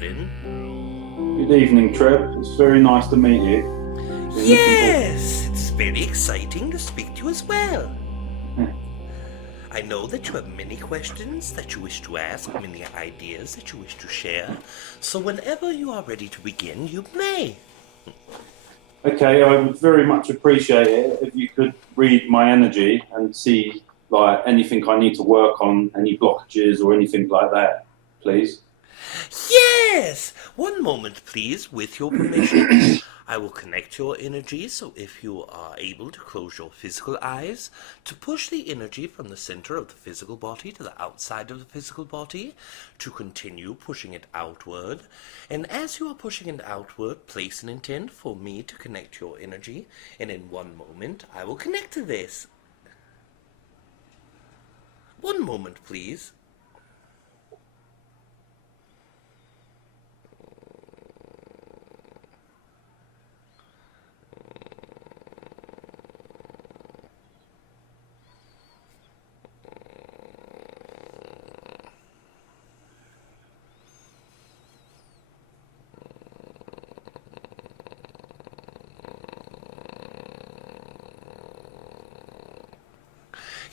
Aaron. Good evening, Treb. It's very nice to meet you. Yes, it's very exciting to speak to you as well. Yeah. I know that you have many questions that you wish to ask, many ideas that you wish to share, so whenever you are ready to begin, you may. Okay, I would very much appreciate it if you could read my energy and see like anything I need to work on, any blockages or anything like that, please. Yes! One moment, please, with your permission. I will connect your energy, so if you are able to close your physical eyes, to push the energy from the center of the physical body to the outside of the physical body, to continue pushing it outward. And as you are pushing it outward, place an intent for me to connect your energy, and in one moment, I will connect to this. One moment, please.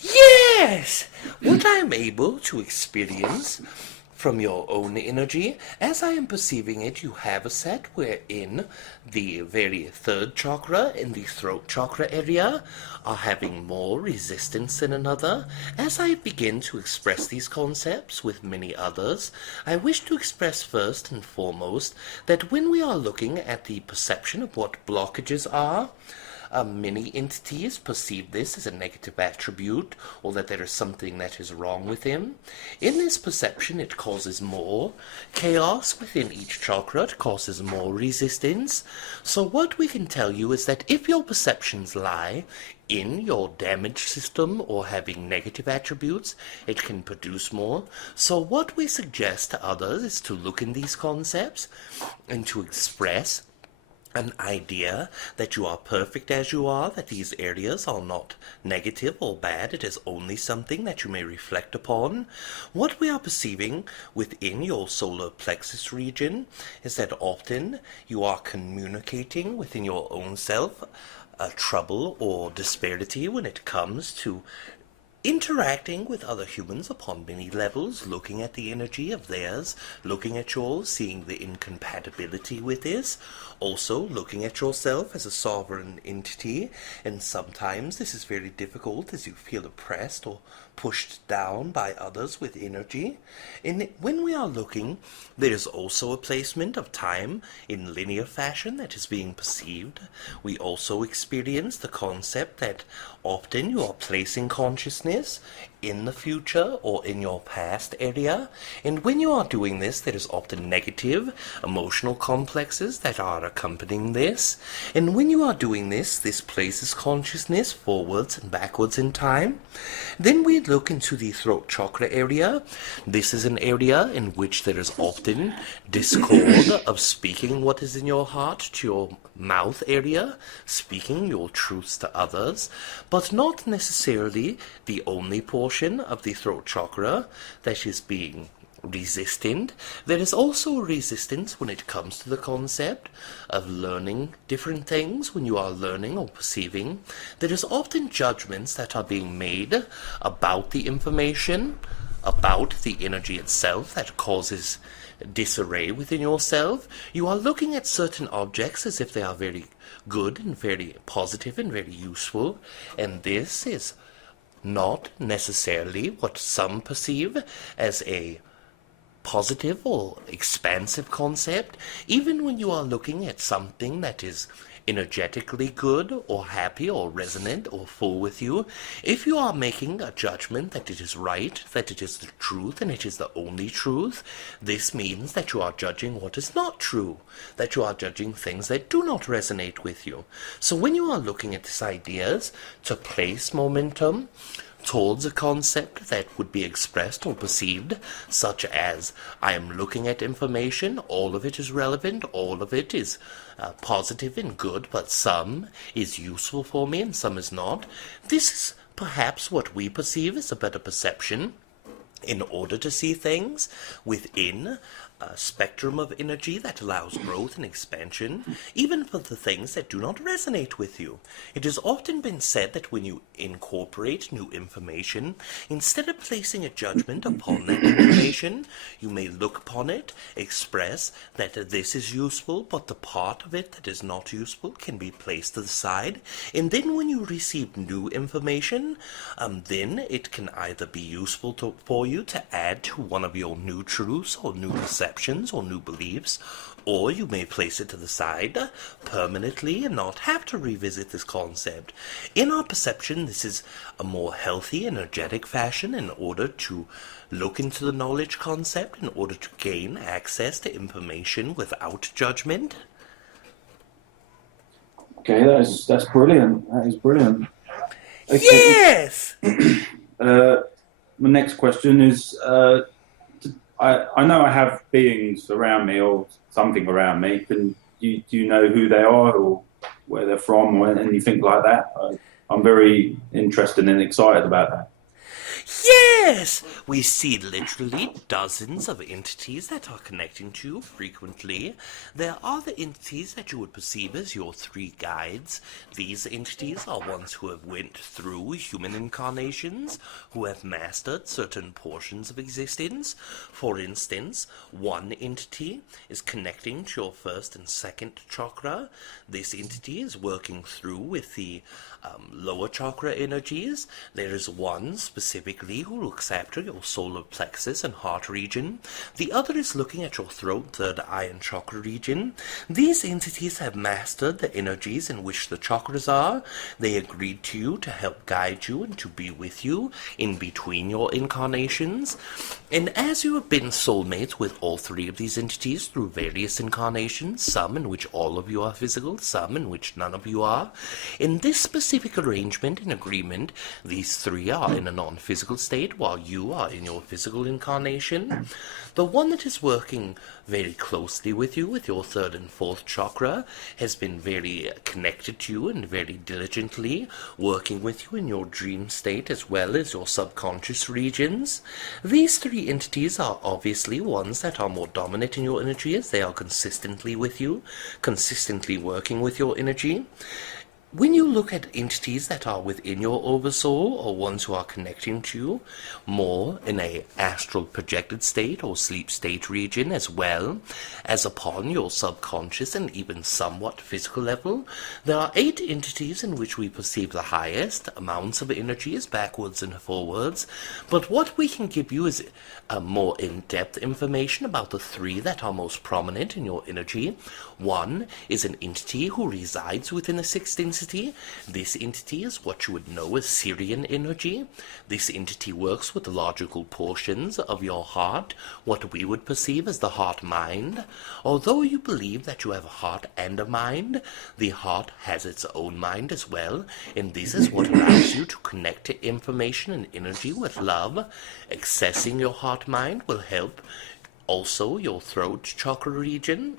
Yes! What I am able to experience from your own energy, as I am perceiving it, you have a set wherein the very third chakra in the throat chakra area are having more resistance than another. As I begin to express these concepts with many others, I wish to express first and foremost that when we are looking at the perception of what blockages are, many entities perceive this as a negative attribute, or that there is something that is wrong with him. In this perception, it causes more chaos within each chakra, it causes more resistance. So what we can tell you is that if your perceptions lie in your damaged system or having negative attributes, it can produce more. So what we suggest to others is to look in these concepts and to express an idea that you are perfect as you are, that these areas are not negative or bad, it is only something that you may reflect upon. What we are perceiving within your solar plexus region is that often you are communicating within your own self a trouble or disparity when it comes to interacting with other humans upon many levels, looking at the energy of theirs, looking at yours, seeing the incompatibility with this, also looking at yourself as a sovereign entity, and sometimes this is very difficult as you feel oppressed or pushed down by others with energy. And when we are looking, there is also a placement of time in linear fashion that is being perceived. We also experience the concept that often you are placing consciousness in the future or in your past area, and when you are doing this, there is often negative emotional complexes that are accompanying this, and when you are doing this, this places consciousness forwards and backwards in time. Then we look into the throat chakra area. This is an area in which there is often discord of speaking what is in your heart to your mouth area, speaking your truths to others, but not necessarily the only portion of the throat chakra that is being resistant. There is also resistance when it comes to the concept of learning different things. When you are learning or perceiving, there is often judgments that are being made about the information, about the energy itself, that causes disarray within yourself. You are looking at certain objects as if they are very good and very positive and very useful, and this is not necessarily what some perceive as a positive or expansive concept. Even when you are looking at something that is energetically good or happy or resonant or full with you, if you are making a judgment that it is right, that it is the truth and it is the only truth, this means that you are judging what is not true, that you are judging things that do not resonate with you. So when you are looking at these ideas to place momentum towards a concept that would be expressed or perceived, such as, I am looking at information, all of it is relevant, all of it is positive and good, but some is useful for me and some is not. This is perhaps what we perceive as a better perception in order to see things within a spectrum of energy that allows growth and expansion, even for the things that do not resonate with you. It has often been said that when you incorporate new information, instead of placing a judgment upon that information, you may look upon it, express that this is useful, but the part of it that is not useful can be placed to the side, and then when you receive new information, then it can either be useful for you to add to one of your new truths or new perceptions or new beliefs, or you may place it to the side permanently and not have to revisit this concept. In our perception, this is a more healthy, energetic fashion in order to look into the knowledge concept, in order to gain access to information without judgment. Okay, that's brilliant. That is brilliant. Okay. Yes! My next question is, I know I have beings around me or something around me. Do you know who they are or where they're from or anything like that? I'm very interested and excited about that. Yes! We see literally dozens of entities that are connecting to you frequently. There are the entities that you would perceive as your three guides. These entities are ones who have went through human incarnations, who have mastered certain portions of existence. For instance, one entity is connecting to your first and second chakra. This entity is working through with the lower chakra energies. There is one specifically who looks after your solar plexus and heart region. The other is looking at your throat, third eye, and chakra region. These entities have mastered the energies in which the chakras are. They agreed to you to help guide you and to be with you in between your incarnations. And as you have been soulmates with all three of these entities through various incarnations, some in which all of you are physical, some in which none of you are, in this specific arrangement and agreement, these three are in a non-physical state while you are in your physical incarnation. The one that is working very closely with you, with your third and fourth chakra, has been very connected to you and very diligently working with you in your dream state as well as your subconscious regions. These three entities are obviously ones that are more dominant in your energy as they are consistently with you, consistently working with your energy. When you look at entities that are within your oversoul or ones who are connecting to you more in a astral projected state or sleep state region as well as upon your subconscious and even somewhat physical level, there are 8 entities in which we perceive the highest amounts of energies backwards and forwards, but what we can give you is more in-depth information about the 3 that are most prominent in your energy. One is an entity who resides within a 6th entity. This entity is what you would know as Syrian energy. This entity works with the logical portions of your heart, what we would perceive as the heart-mind. Although you believe that you have a heart and a mind, the heart has its own mind as well, and this is what allows you to connect to information and energy with love. Accessing your heart-mind will help also your throat chakra region.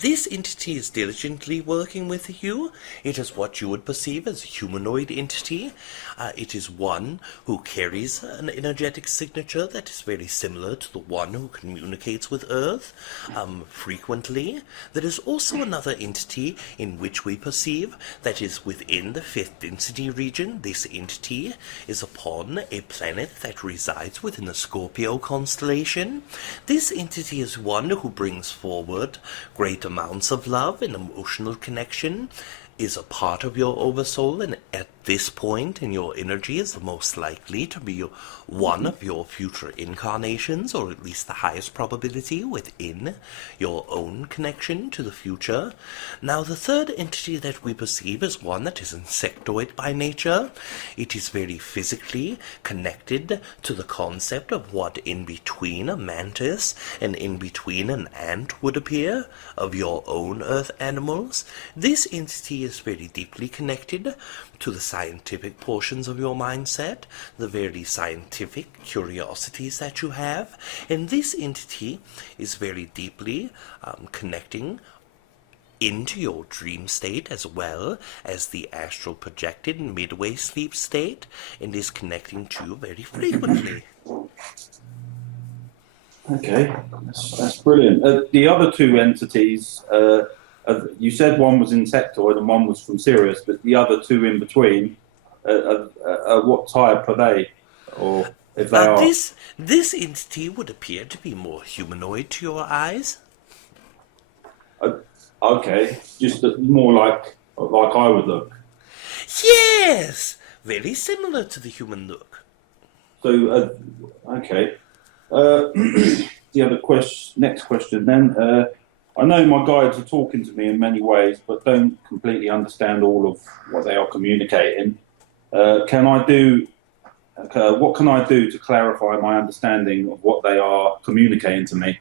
This entity is diligently working with you. It is what you would perceive as a humanoid entity. It is one who carries an energetic signature that is very similar to the one who communicates with Earth frequently. There is also another entity in which we perceive that is within the 5th density region. This entity is upon a planet that resides within the Scorpio constellation. This entity is one who brings forward great amounts of love and emotional connection, is a part of your oversoul, and at this point in your energy is the most likely to be one of your future incarnations, or at least the highest probability within your own connection to the future. Now, the 3rd entity that we perceive is one that is insectoid by nature. It is very physically connected to the concept of what in between a mantis and in between an ant would appear of your own earth animals. This entity is very deeply connected to the scientific portions of your mindset, the very scientific curiosities that you have, and this entity is very deeply connecting into your dream state as well as the astral projected midway sleep state, and is connecting to you very frequently. Okay, that's brilliant. The other two entities, you said one was insectoid and one was from Sirius, but the other two in between, what type are they? Or if they are. This entity would appear to be more humanoid to your eyes. Okay, just more like I would look. Yes, very similar to the human look. So, okay. The other next question then. I know my guides are talking to me in many ways, but don't completely understand all of what they are communicating. What can I do to clarify my understanding of what they are communicating to me,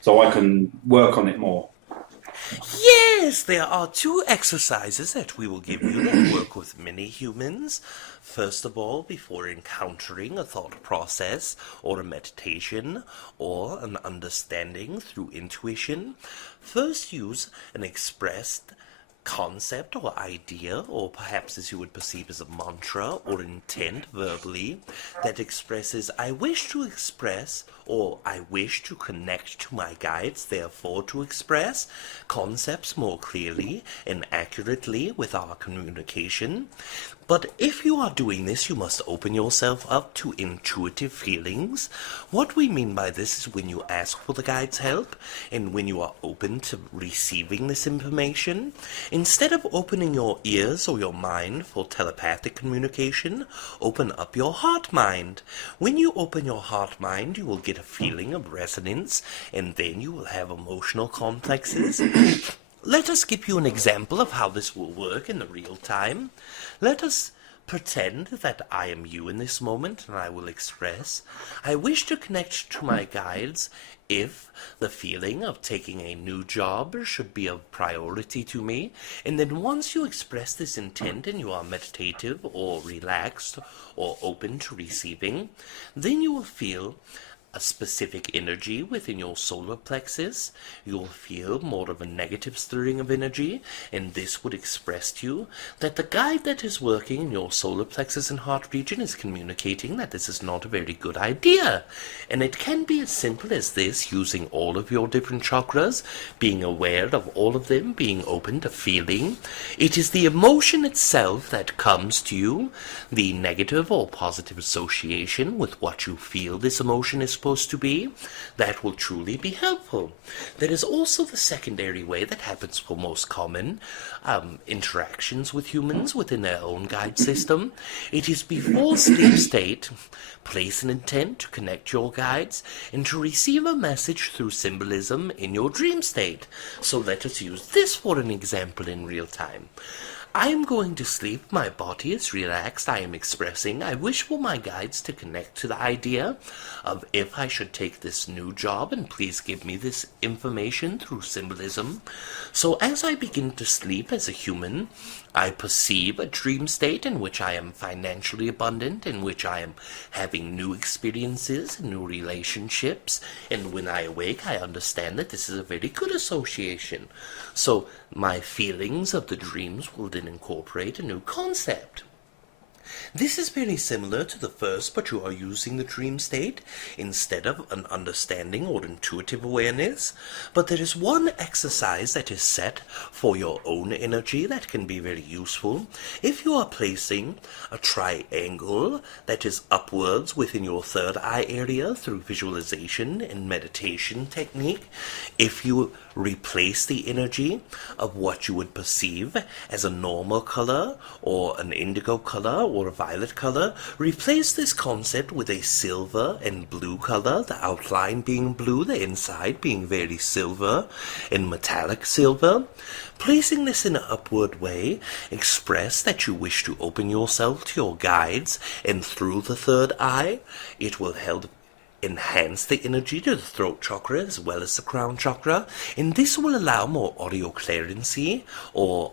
so I can work on it more? Yes, there are two exercises that we will give you that work with many humans. First of all, before encountering a thought process or a meditation or an understanding through intuition, first use an expressed concept or idea, or perhaps as you would perceive as a mantra or intent verbally, that expresses, I wish to express, or I wish to connect to my guides, therefore to express concepts more clearly and accurately with our communication. But if you are doing this, you must open yourself up to intuitive feelings. What we mean by this is when you ask for the guide's help and when you are open to receiving this information. Instead of opening your ears or your mind for telepathic communication, open up your heart-mind. When you open your heart-mind, you will get a feeling of resonance, and then you will have emotional complexes. Let us give you an example of how this will work in the real time. Let us pretend that I am you in this moment, and I will express, I wish to connect to my guides if the feeling of taking a new job should be of priority to me. And then once you express this intent and you are meditative or relaxed or open to receiving, then you will feel a specific energy within your solar plexus. You'll feel more of a negative stirring of energy, and this would express to you that the guide that is working in your solar plexus and heart region is communicating that this is not a very good idea. And it can be as simple as this, using all of your different chakras, being aware of all of them, being open to feeling. It is the emotion itself that comes to you, the negative or positive association with what you feel this emotion is supposed to be, that will truly be helpful. There is also the secondary way that happens for most common interactions with humans within their own guide system. It is before sleep state, place an intent to connect your guides and to receive a message through symbolism in your dream state. So let us use this for an example in real time. I am going to sleep, my body is relaxed, I am expressing, I wish for my guides to connect to the idea of if I should take this new job, and please give me this information through symbolism. So as I begin to sleep as a human, I perceive a dream state in which I am financially abundant, in which I am having new experiences, new relationships, and when I awake I understand that this is a very good association. So my feelings of the dreams will then incorporate a new concept. This is very similar to the first, but you are using the dream state instead of an understanding or intuitive awareness. But there is one exercise that is set for your own energy that can be very useful. If you are placing a triangle that is upwards within your third eye area through visualization and meditation technique, if you replace the energy of what you would perceive as a normal color or an indigo color or a violet color, replace this concept with a silver and blue color, the outline being blue, the inside being very silver and metallic silver. Placing this in an upward way, express that you wish to open yourself to your guides, and through the third eye, it will help enhance the energy to the throat chakra as well as the crown chakra, and this will allow more audio clarency or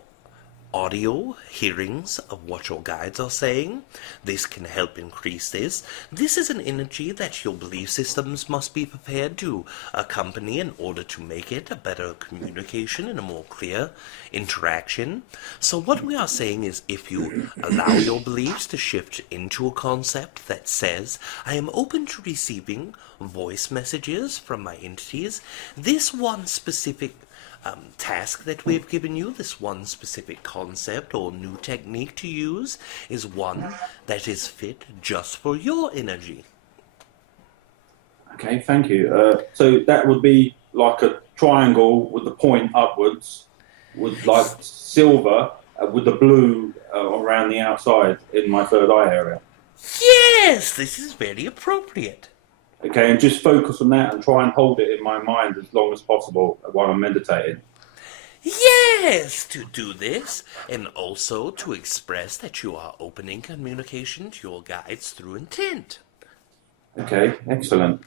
audio hearings of what your guides are saying. This can help increase this. This is an energy that your belief systems must be prepared to accompany in order to make it a better communication and a more clear interaction. So what we are saying is, if you allow your beliefs to shift into a concept that says, I am open to receiving voice messages from my entities, this one specific task that we've given you, this one specific concept or new technique to use, is one that is fit just for your energy. Okay, thank you. So that would be like a triangle with the point upwards, with like silver, with the blue around the outside in my third eye area. Yes, this is very appropriate. Okay, and just focus on that and try and hold it in my mind as long as possible while I'm meditating. Yes, to do this, and also to express that you are opening communication to your guides through intent. Okay, excellent.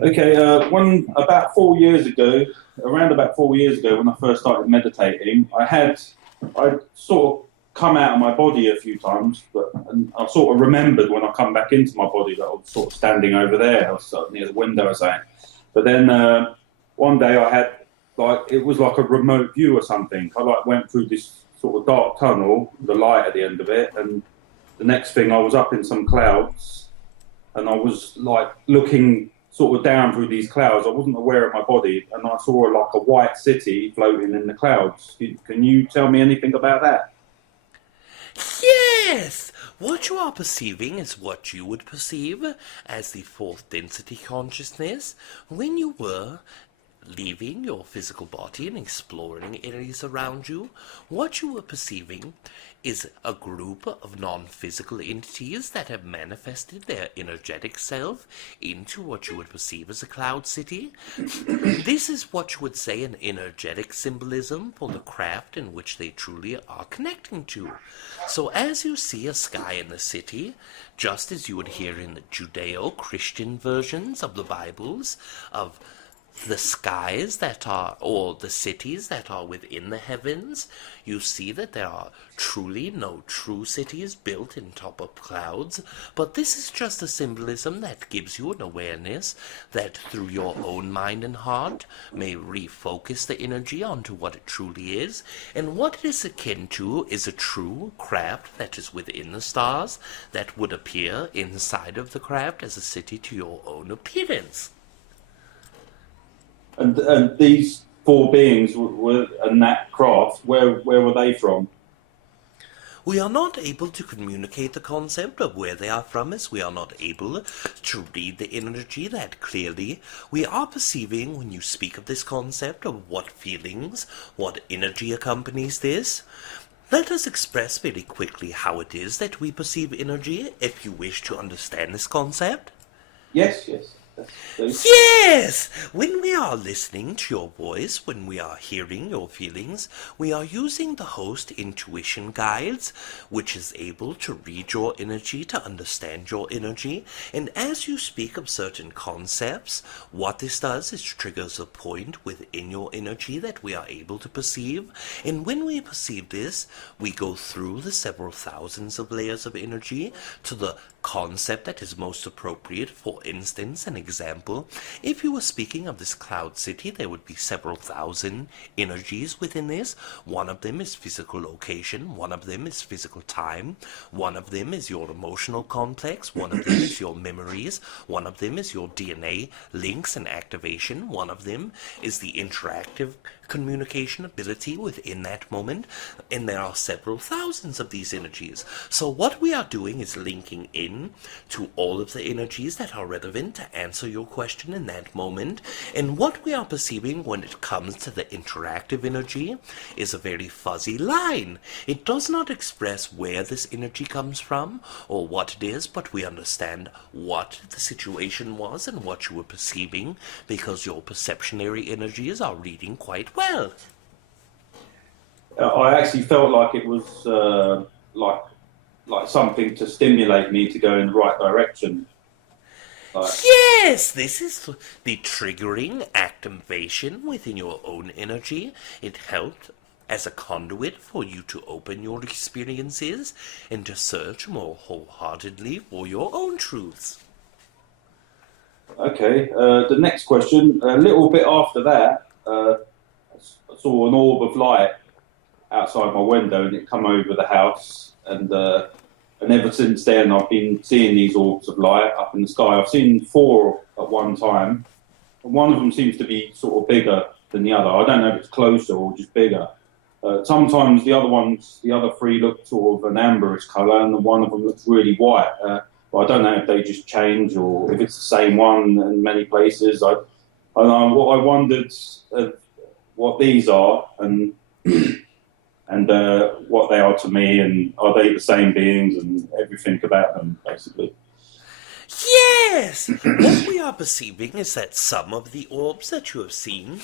Okay, about 4 years ago, around about 4 years ago, when I first started meditating, I sort of come out of my body a few times, and I sort of remembered when I come back into my body that I was sort of standing over there. I was sort of near the window or something. But then one day I had, it was like a remote view or something. I went through this sort of dark tunnel, the light at the end of it, and the next thing I was up in some clouds, and I was looking sort of down through these clouds. I wasn't aware of my body, and I saw a white city floating in the clouds. Can you tell me anything about that? Yes! What you are perceiving is what you would perceive as the fourth density consciousness when you were leaving your physical body and exploring areas around you. What you were perceiving is a group of non-physical entities that have manifested their energetic self into what you would perceive as a cloud city. This is what you would say an energetic symbolism for the craft in which they truly are connecting to. So as you see a sky in the city, just as you would hear in the Judeo-Christian versions of the Bibles of the skies that are, or the cities that are within the heavens, you see that there are truly no true cities built in top of clouds, but this is just a symbolism that gives you an awareness that through your own mind and heart may refocus the energy onto what it truly is, and what it is akin to is a true craft that is within the stars that would appear inside of the craft as a city to your own appearance. And these four beings were in that craft. Where were they from? We are not able to communicate the concept of where they are from, as we are not able to read the energy that clearly. We are perceiving, when you speak of this concept, of what feelings, what energy accompanies this. Let us express very quickly how it is that we perceive energy, if you wish to understand this concept. Yes. Yes! When we are listening to your voice, when we are hearing your feelings, we are using the host intuition guides, which is able to read your energy, to understand your energy, and as you speak of certain concepts, what this does is triggers a point within your energy that we are able to perceive, and when we perceive this, we go through the several thousands of layers of energy to the concept that is most appropriate. For instance, an example, if you were speaking of this cloud city, there would be several thousand energies within this. One of them is physical location, one of them is physical time, one of them is your emotional complex, one of them is your memories, one of them is your DNA links and activation, one of them is the interactive communication ability within that moment, and there are several thousands of these energies. So what we are doing is linking in to all of the energies that are relevant to answer your question in that moment, and what we are perceiving when it comes to the interactive energy is a very fuzzy line. It does not express where this energy comes from or what it is, but we understand what the situation was and what you were perceiving, because your perceptionary energies are reading quite well. I actually felt like it was like something to stimulate me to go in the right direction. Yes, this is the triggering activation within your own energy. It helped as a conduit for you to open your experiences and to search more wholeheartedly for your own truths. Okay, the next question, a little bit after that, I saw an orb of light outside my window and it come over the house, and ever since then I've been seeing these orbs of light up in the sky. I've seen 4 at one time, and one of them seems to be sort of bigger than the other. I don't know if it's closer or just bigger. Sometimes the other 3 look sort of an amberish colour, and one of them looks really white. But I don't know if they just change or if it's the same one in many places. I wondered what these are and what they are to me, and are they the same beings and everything about them, basically. Yes! What we are perceiving is that some of the orbs that you have seen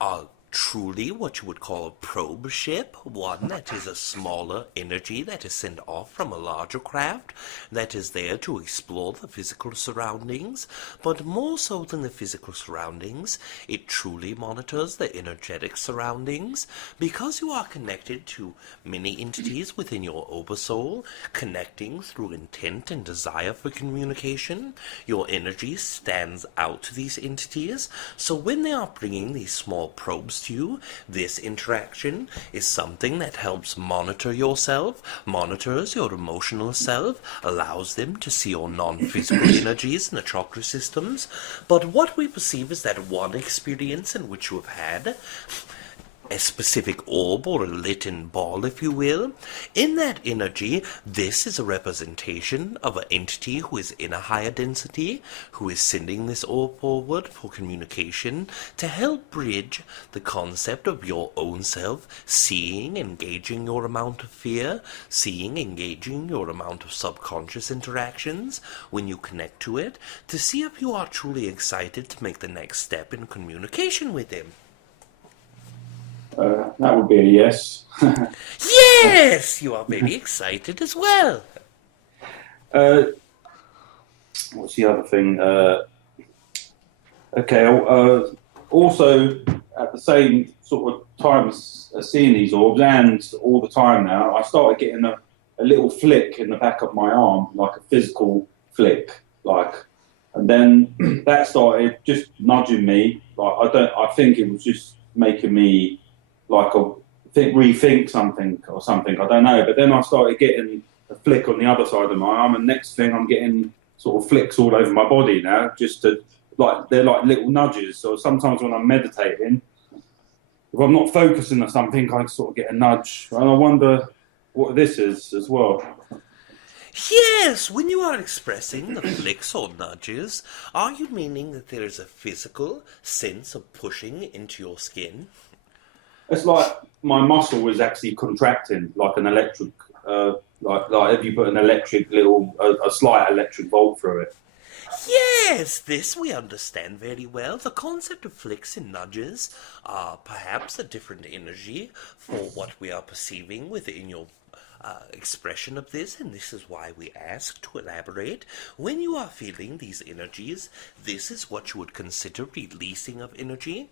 are truly what you would call a probe ship, one that is a smaller energy that is sent off from a larger craft that is there to explore the physical surroundings, but more so than the physical surroundings, it truly monitors the energetic surroundings, because you are connected to many entities within your oversoul, connecting through intent and desire for communication. Your energy stands out to these entities, so when they are bringing these small probes to you, this interaction is something that helps monitor yourself, monitors your emotional self, allows them to see your non-physical energies in the chakra systems. But what we perceive is that one experience in which you have had a specific orb or a lit-in ball, if you will. In that energy, this is a representation of an entity who is in a higher density, who is sending this orb forward for communication to help bridge the concept of your own self, seeing, engaging your amount of fear, seeing, engaging your amount of subconscious interactions when you connect to it, to see if you are truly excited to make the next step in communication with him. That would be a yes. Yes! You are very excited as well. What's the other thing? Also, at the same sort of time as seeing these orbs, and all the time now, I started getting a little flick in the back of my arm, like a physical flick, and then that started just nudging me. I think it was just making me rethink something or something. I don't know. But then I started getting a flick on the other side of my arm, and next thing I'm getting sort of flicks all over my body now. They're like little nudges. So sometimes when I'm meditating, if I'm not focusing on something, I sort of get a nudge, and I wonder what this is as well. Yes, when you are expressing the flicks or nudges, are you meaning that there is a physical sense of pushing into your skin? It's like my muscle is actually contracting, like an electric, like if you put an electric a slight electric volt through it. Yes, this we understand very well. The concept of flicks and nudges are perhaps a different energy for what we are perceiving within your expression of this, and this is why we ask to elaborate. When you are feeling these energies, this is what you would consider releasing of energy.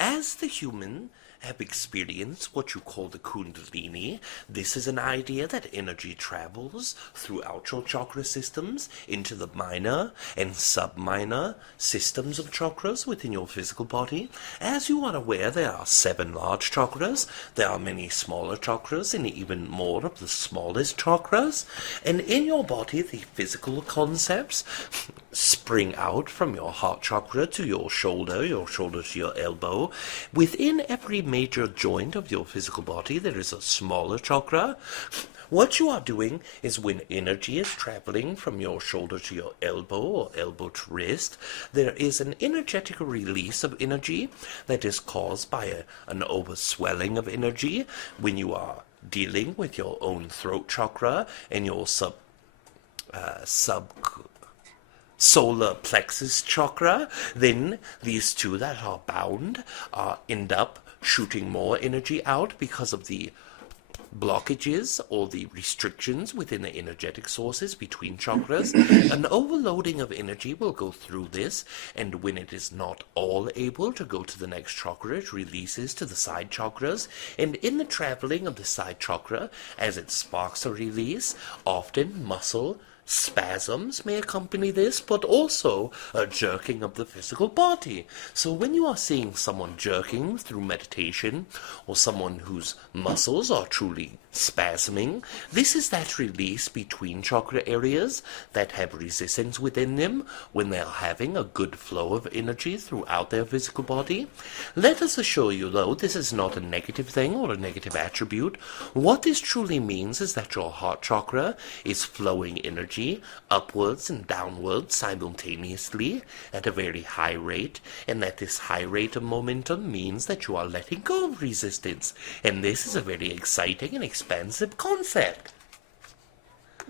As the human have experienced what you call the Kundalini. This is an idea that energy travels throughout your chakra systems into the minor and sub-minor systems of chakras within your physical body. As you are aware, there are 7 large chakras, there are many smaller chakras, and even more of the smallest chakras. And in your body, the physical concepts spring out from your heart chakra to your shoulder to your elbow. Within every major joint of your physical body, there is a smaller chakra. What you are doing is when energy is traveling from your shoulder to your elbow or elbow to wrist, there is an energetic release of energy that is caused by an overswelling of energy when you are dealing with your own throat chakra and your solar plexus chakra. Then these two that are bound end up shooting more energy out because of the blockages or the restrictions within the energetic sources between chakras. An overloading of energy will go through this, and when it is not all able to go to the next chakra, it releases to the side chakras, and in the traveling of the side chakra, as it sparks a release, often muscle spasms may accompany this, but also a jerking of the physical body. So when you are seeing someone jerking through meditation, or someone whose muscles are truly spasming, this is that release between chakra areas that have resistance within them when they are having a good flow of energy throughout their physical body. Let us assure you, though, this is not a negative thing or a negative attribute. What this truly means is that your heart chakra is flowing energy upwards and downwards simultaneously at a very high rate, and that this high rate of momentum means that you are letting go of resistance, and this is a very exciting and expansive concept.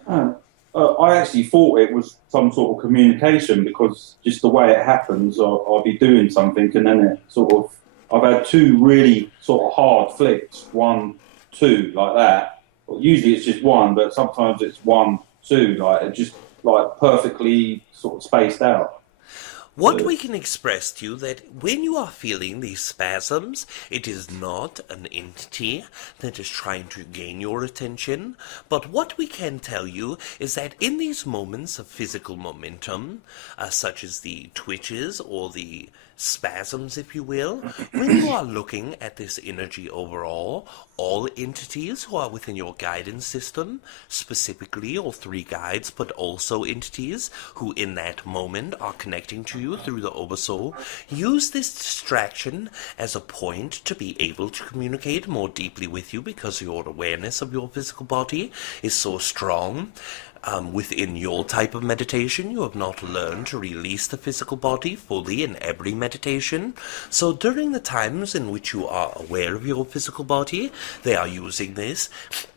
I actually thought it was some sort of communication, because just the way it happens, I'll be doing something and then it sort of, I've had two really sort of hard flicks, 1, 2, like that. Well, usually it's just one, but sometimes it's 1, 2, like it just like perfectly sort of spaced out. What we can express to you that when you are feeling these spasms, it is not an entity that is trying to gain your attention, but what we can tell you is that in these moments of physical momentum, such as the twitches or the spasms, if you will, when you are looking at this energy overall, all entities who are within your guidance system, specifically all 3 guides, but also entities who in that moment are connecting to you through the Oversoul, use this distraction as a point to be able to communicate more deeply with you, because your awareness of your physical body is so strong. Within your type of meditation, you have not learned to release the physical body fully in every meditation. So during the times in which you are aware of your physical body, they are using this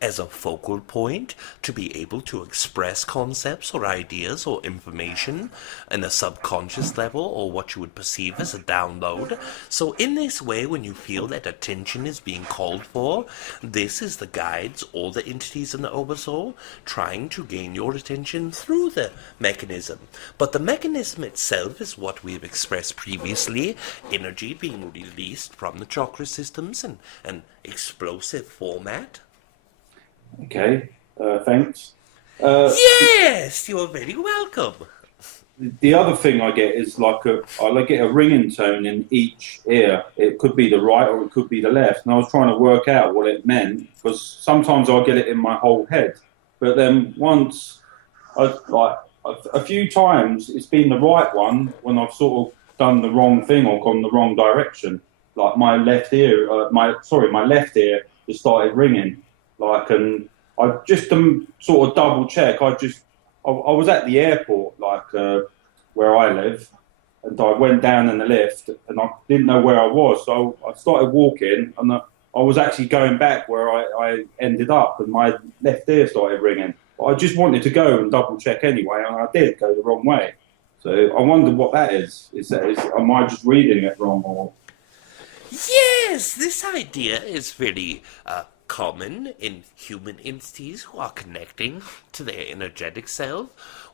as a focal point to be able to express concepts or ideas or information in a subconscious level, or what you would perceive as a download. So in this way, when you feel that attention is being called for, this is the guides or the entities in the Oversoul trying to gain your attention through the mechanism. But the mechanism itself is what we've expressed previously, energy being released from the chakra systems in an explosive format. Okay, thanks. Yes, you're very welcome. The other thing I get is I get a ringing tone in each ear. It could be the right or it could be the left, and I was trying to work out what it meant, because sometimes I get it in my whole head. But then once, a few times, it's been the right one when I've sort of done the wrong thing or gone the wrong direction. Like my left ear, my left ear just started ringing. And I just sort of double check. I was at the airport, where I live, and I went down in the lift, and I didn't know where I was. So I started walking, and I was actually going back where I ended up, and my left ear started ringing. But I just wanted to go and double check anyway, and I did go the wrong way. So I wondered what that is. Am I just reading it wrong? Or? Yes, this idea is very common in human entities who are connecting to their energetic self.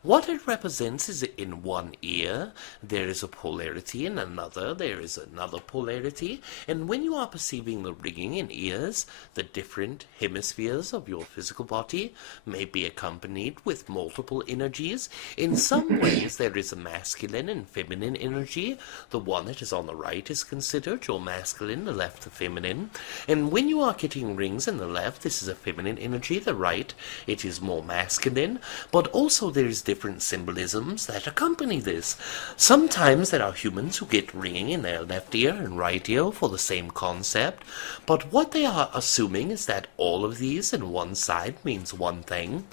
What it represents is in one ear there is a polarity, in another there is another polarity, and when you are perceiving the ringing in ears, the different hemispheres of your physical body may be accompanied with multiple energies. In some ways there is a masculine and feminine energy. The one that is on the right is considered your masculine, the left the feminine, and when you are getting rings in the left, this is a feminine energy, the right it is more masculine, but also there is different symbolisms that accompany this. Sometimes there are humans who get ringing in their left ear and right ear for the same concept, but what they are assuming is that all of these in one side means one thing.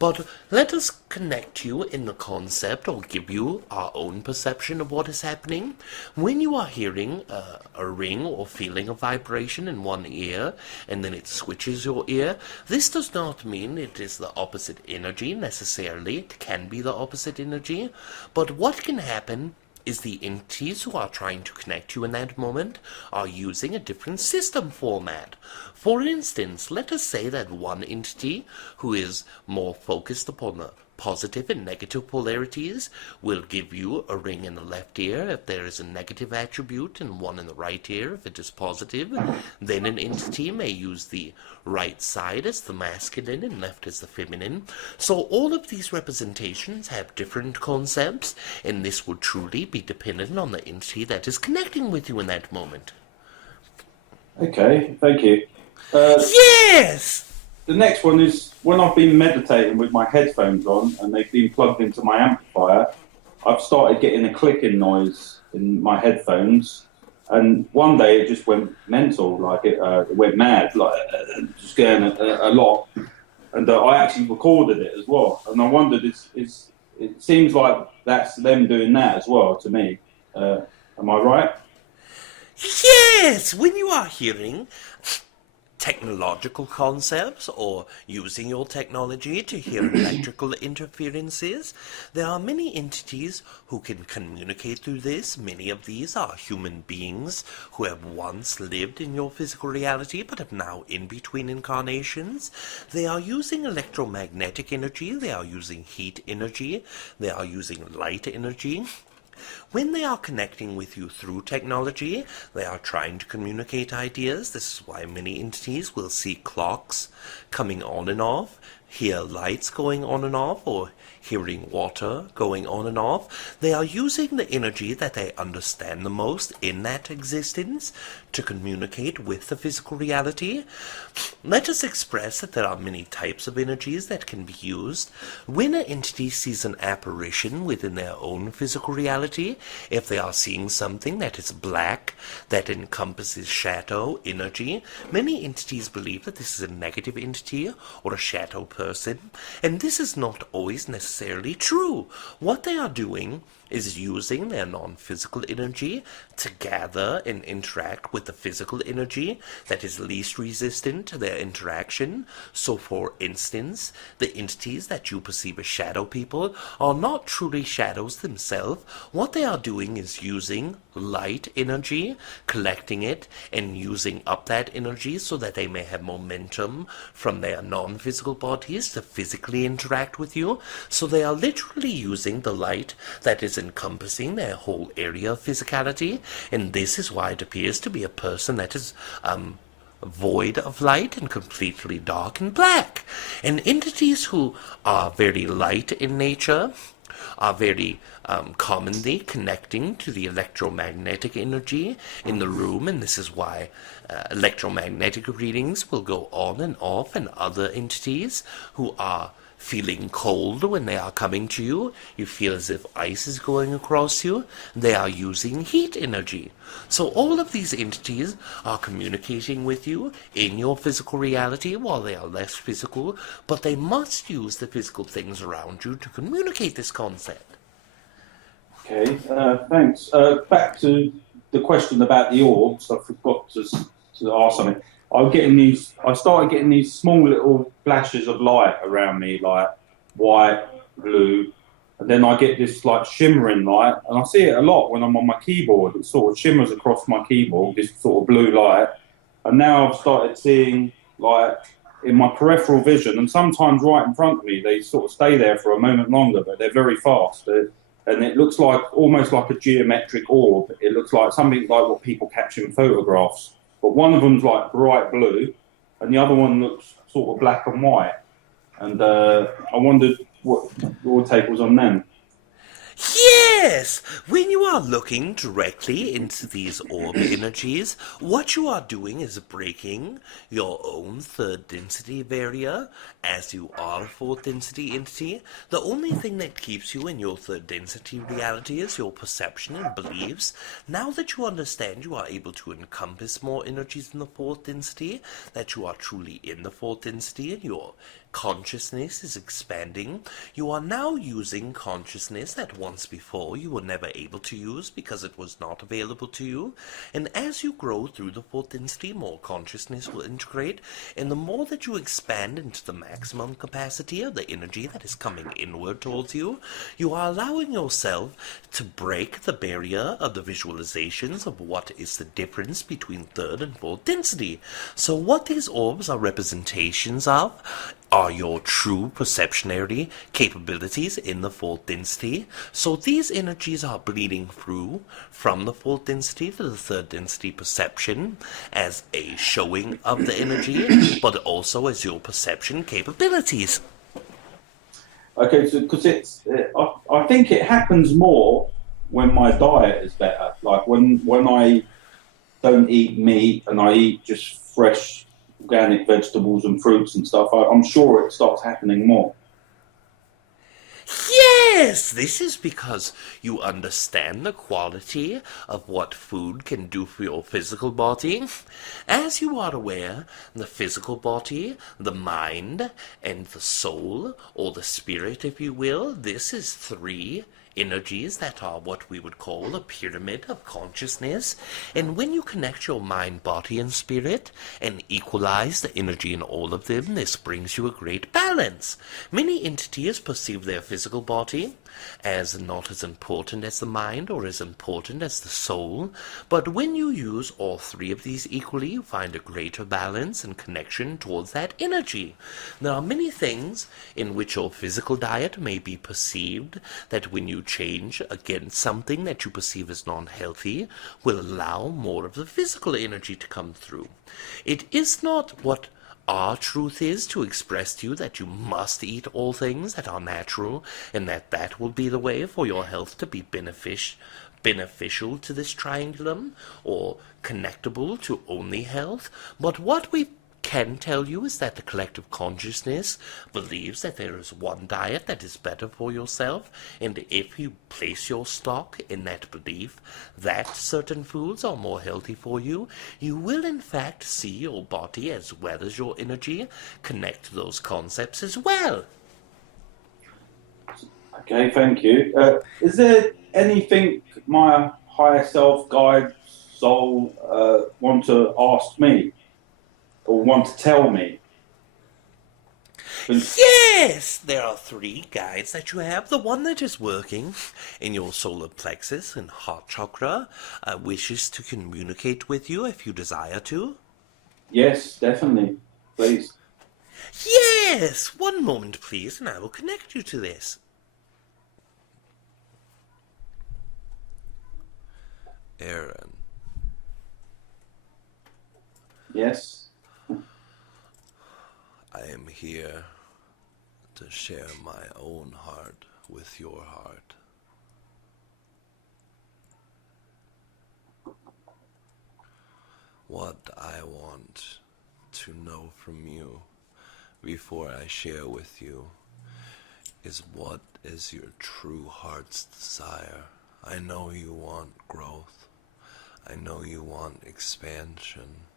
But let us connect you in the concept, or give you our own perception of what is happening. When you are hearing a ring or feeling a vibration in one ear, and then it switches your ear, this does not mean it is the opposite energy necessarily. It can be the opposite energy, but what can happen is the entities who are trying to connect you in that moment are using a different system format. For instance, let us say that one entity who is more focused upon the positive and negative polarities will give you a ring in the left ear if there is a negative attribute and one in the right ear if it is positive. Then an entity may use the right side as the masculine and left as the feminine. So all of these representations have different concepts, and this will truly be dependent on the entity that is connecting with you in that moment. Okay, thank you. Yes! The next one is when I've been meditating with my headphones on and they've been plugged into my amplifier, I've started getting a clicking noise in my headphones. And one day it just went mental, like it went mad, like just going a lot. And I actually recorded it as well. And I wondered, it seems like that's them doing that as well to me. Am I right? Yes! When you are hearing technological concepts or using your technology to hear electrical interferences, there are many entities who can communicate through this. Many of these are human beings who have once lived in your physical reality but have now in between incarnations. They are using electromagnetic energy, they are using heat energy, they are using light energy. When they are connecting with you through technology, they are trying to communicate ideas. This is why many entities will see clocks coming on and off, hear lights going on and off, or hearing water going on and off. They are using the energy that they understand the most in that existence to communicate with the physical reality. Let us express that there are many types of energies that can be used. When an entity sees an apparition within their own physical reality, if they are seeing something that is black, that encompasses shadow energy, many entities believe that this is a negative entity or a shadow person, and this is not always necessarily true. What they are doing is using their non-physical energy to gather and interact with the physical energy that is least resistant to their interaction. So for instance, the entities that you perceive as shadow people are not truly shadows themselves. What they are doing is using light energy, collecting it and using up that energy so that they may have momentum from their non-physical bodies to physically interact with you. So they are literally using the light that is encompassing their whole area of physicality, and this is why it appears to be a person that is void of light and completely dark and black. And entities who are very light in nature are very commonly connecting to the electromagnetic energy in the room, and this is why electromagnetic readings will go on and off, and other entities who are feeling cold when they are coming to you, you feel as if ice is going across you, they are using heat energy. So all of these entities are communicating with you in your physical reality while they are less physical, but they must use the physical things around you to communicate this concept. Okay, thanks. Back to the question about the orbs, I forgot to ask something. I started getting these small little flashes of light around me, like white, blue, and then I get this like shimmering light, and I see it a lot when I'm on my keyboard. It sort of shimmers across my keyboard, this sort of blue light, and now I've started seeing like in my peripheral vision, and sometimes right in front of me, they sort of stay there for a moment longer, but they're very fast. And it looks like almost like a geometric orb. It looks like something like what people capture in photographs. But one of them's like bright blue, and the other one looks sort of black and white. And I wondered what your take was on them. Yes! When you are looking directly into these orb energies, what you are doing is breaking your own third density barrier, as you are a fourth density entity. The only thing that keeps you in your third density reality is your perception and beliefs. Now that you understand you are able to encompass more energies in the fourth density, that you are truly in the fourth density and your consciousness is expanding, you are now using consciousness that once before you were never able to use because it was not available to you. And as you grow through the fourth density, more consciousness will integrate, and the more that you expand into the maximum capacity of the energy that is coming inward towards you, you are allowing yourself to break the barrier of the visualizations of what is the difference between third and fourth density. So what these orbs are representations of are your true perceptionary capabilities in the fourth density. So these energies are bleeding through from the fourth density to the third density perception as a showing of the energy, but also as your perception capabilities. Okay, so because I think it happens more when my diet is better. Like when I don't eat meat and I eat just fresh organic vegetables and fruits and stuff, I'm sure it starts happening more. Yes, this is because you understand the quality of what food can do for your physical body. As you are aware, the physical body, the mind, and the soul, or the spirit, if you will, this is three energies that are what we would call a pyramid of consciousness. And when you connect your mind, body, and spirit and equalize the energy in all of them, this brings you a great balance. Many entities perceive their physical body as not as important as the mind or as important as the soul, but when you use all three of these equally, you find a greater balance and connection towards that energy. There are many things in which your physical diet may be perceived that when you change against something that you perceive as non-healthy will allow more of the physical energy to come through. It is not what our truth is to express to you that you must eat all things that are natural and that will be the way for your health to be beneficial to this triangulum or connectable to only health. But what we can tell you is that the collective consciousness believes that there is one diet that is better for yourself, and if you place your stock in that belief that certain foods are more healthy for you, you will in fact see your body as well as your energy connect to those concepts as well. Okay, thank you. Is there anything my higher self, guide, soul want to ask me? Or want to tell me? Yes! There are three guides that you have. The one that is working in your solar plexus and heart chakra wishes to communicate with you if you desire to. Yes, definitely. Please. Yes! One moment, please, and I will connect you to this. Aaron. Yes. I am here to share my own heart with your heart. What I want to know from you before I share with you is what is your true heart's desire. I know you want growth. I know you want expansion.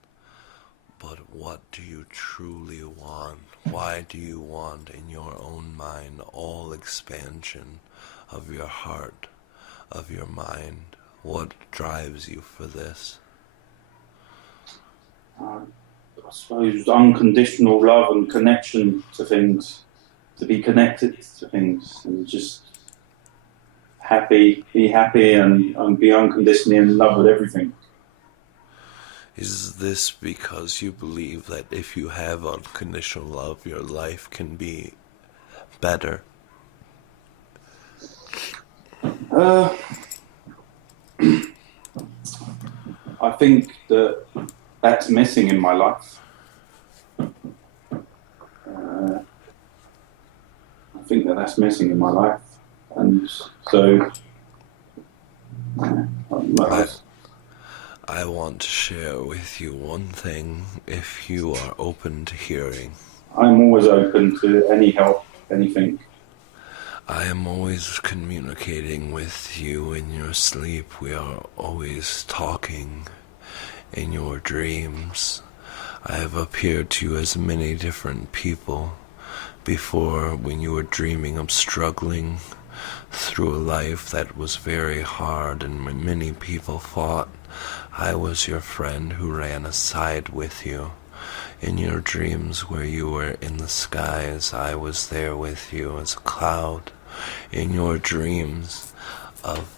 But what do you truly want? Why do you want in your own mind all expansion of your heart, of your mind? What drives you for this? I suppose unconditional love and connection to things, to be connected to things, and just be happy and be unconditionally in love with everything. Is this because you believe that if you have unconditional love, your life can be better? I think that's missing in my life. I think that's missing in my life. And so... I want to share with you one thing, if you are open to hearing. I'm always open to any help, anything. I am always communicating with you in your sleep. We are always talking in your dreams. I have appeared to you as many different people before when you were dreaming of struggling through a life that was very hard and many people fought. I was your friend who ran aside with you. In your dreams where you were in the skies, I was there with you as a cloud. In your dreams of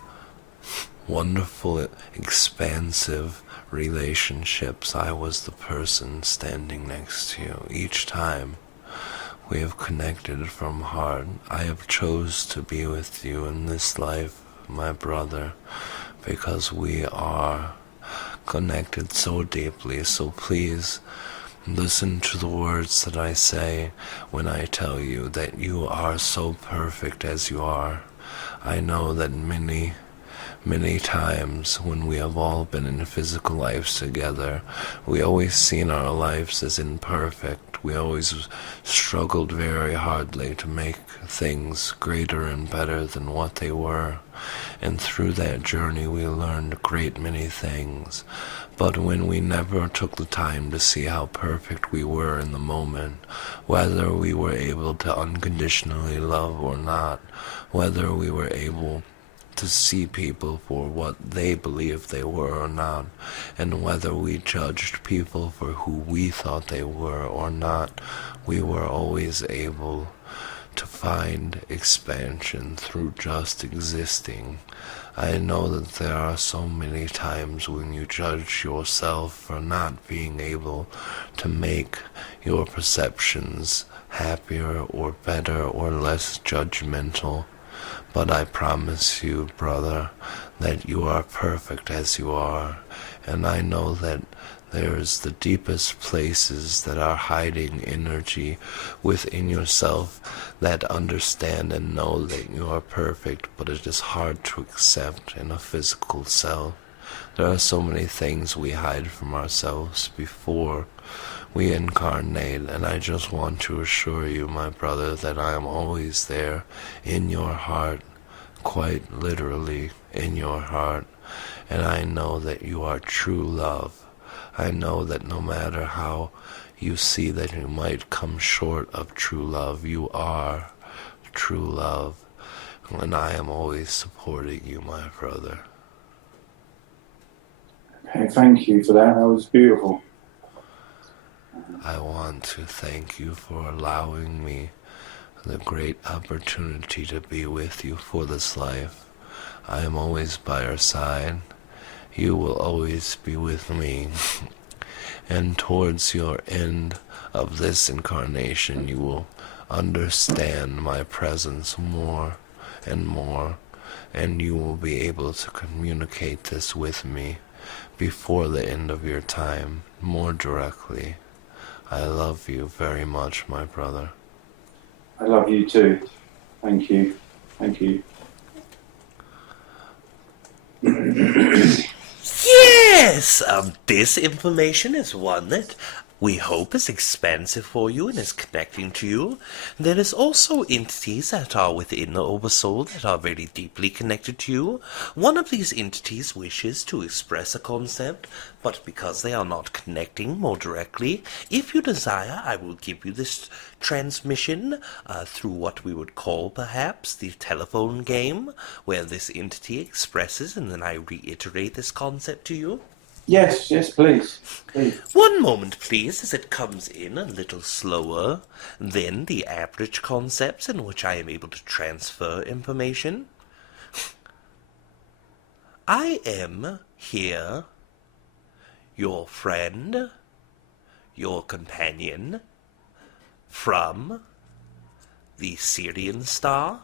wonderful, expansive relationships, I was the person standing next to you. Each time we have connected from heart, I have chose to be with you in this life, my brother, because we are connected so deeply. So please listen to the words that I say when I tell you that you are so perfect as you are. I know that many times when we have all been in physical lives together, we always seen our lives as imperfect. We always struggled very hardly to make things greater and better than what they were. And through that journey we learned a great many things. But when we never took the time to see how perfect we were in the moment, whether we were able to unconditionally love or not, whether we were able to see people for what they believed they were or not, and whether we judged people for who we thought they were or not, we were always able to find expansion through just existing. I know that there are so many times when you judge yourself for not being able to make your perceptions happier or better or less judgmental. But I promise you, brother, that you are perfect as you are, and I know that there's the deepest places that are hiding energy within yourself that understand and know that you are perfect, but it is hard to accept in a physical self. There are so many things we hide from ourselves before we incarnate, and I just want to assure you, my brother, that I am always there in your heart, quite literally in your heart, and I know that you are true love. I know that no matter how you see that you might come short of true love, you are true love, and I am always supporting you, my brother. Okay, thank you for that. That was beautiful. I want to thank you for allowing me the great opportunity to be with you for this life. I am always by your side. You will always be with me. And towards your end of this incarnation, you will understand my presence more and more, and you will be able to communicate this with me before the end of your time more directly. I love you very much, my brother. I love you too. Thank you. Thank you. Yes! This information is one that we hope is expansive for you and is connecting to you. There is also entities that are within the Oversoul that are very deeply connected to you. One of these entities wishes to express a concept, but because they are not connecting more directly, if you desire, I will give you this transmission through what we would call, perhaps, the telephone game, where this entity expresses and then I reiterate this concept to you. Yes, please. One moment, please, as it comes in a little slower than the average concepts in which I am able to transfer information. I am here, your friend, your companion, from the Syrian star.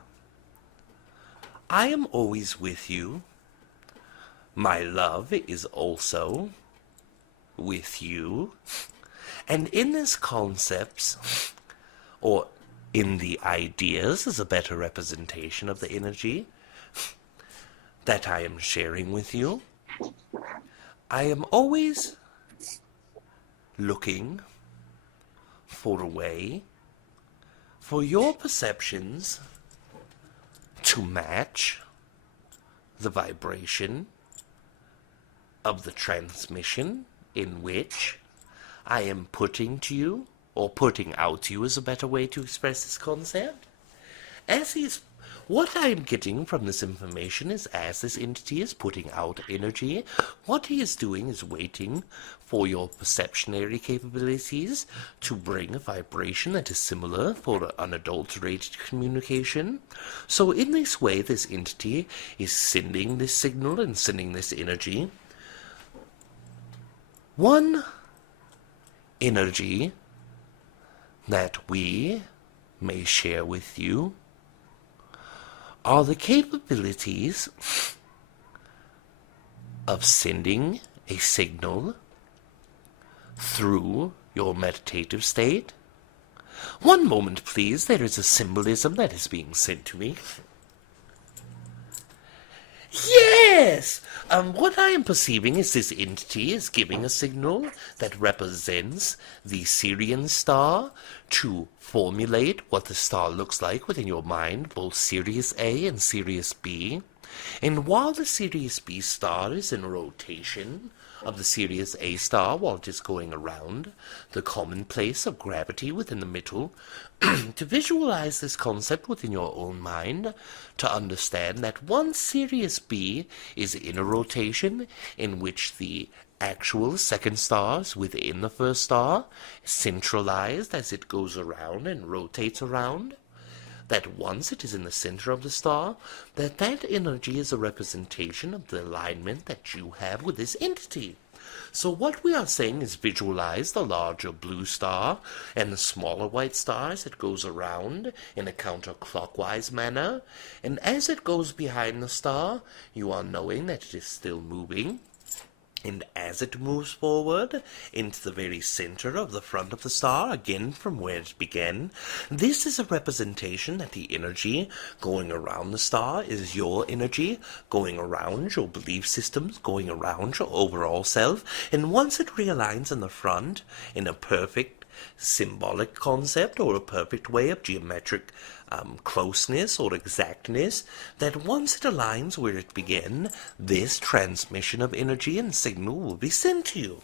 I am always with you. My love is also with you. And in these concepts, or in the ideas is a better representation of the energy that I am sharing with you, I am always looking for a way for your perceptions to match the vibration of the transmission in which I am putting to you, or putting out to you is a better way to express this concept. As these What I'm getting from this information is as this entity is putting out energy, what he is doing is waiting for your perceptionary capabilities to bring a vibration that is similar for unadulterated communication. So in this way, this entity is sending this signal and sending this energy. One energy that we may share with you are the capabilities of sending a signal through your meditative state. One moment, please. There is a symbolism that is being sent to me. Yes! What I am perceiving is this entity is giving a signal that represents the Sirian star to formulate what the star looks like within your mind, both Sirius A and Sirius B. And while the Sirius B star is in rotation of the Sirius A star while it is going around the common place of gravity within the middle, to visualize this concept within your own mind, to understand that once Sirius B is in a rotation in which the actual second stars within the first star centralized as it goes around and rotates around, that once it is in the center of the star, that energy is a representation of the alignment that you have with this entity. So what we are saying is visualize the larger blue star and the smaller white stars that goes around in a counterclockwise manner, and as it goes behind the star, you are knowing that it is still moving. And as it moves forward into the very center of the front of the star, again from where it began, this is a representation that the energy going around the star is your energy, going around your belief systems, going around your overall self. And once it realigns in the front in a perfect symbolic concept or a perfect way of geometric closeness or exactness, that once it aligns where it began, this transmission of energy and signal will be sent to you.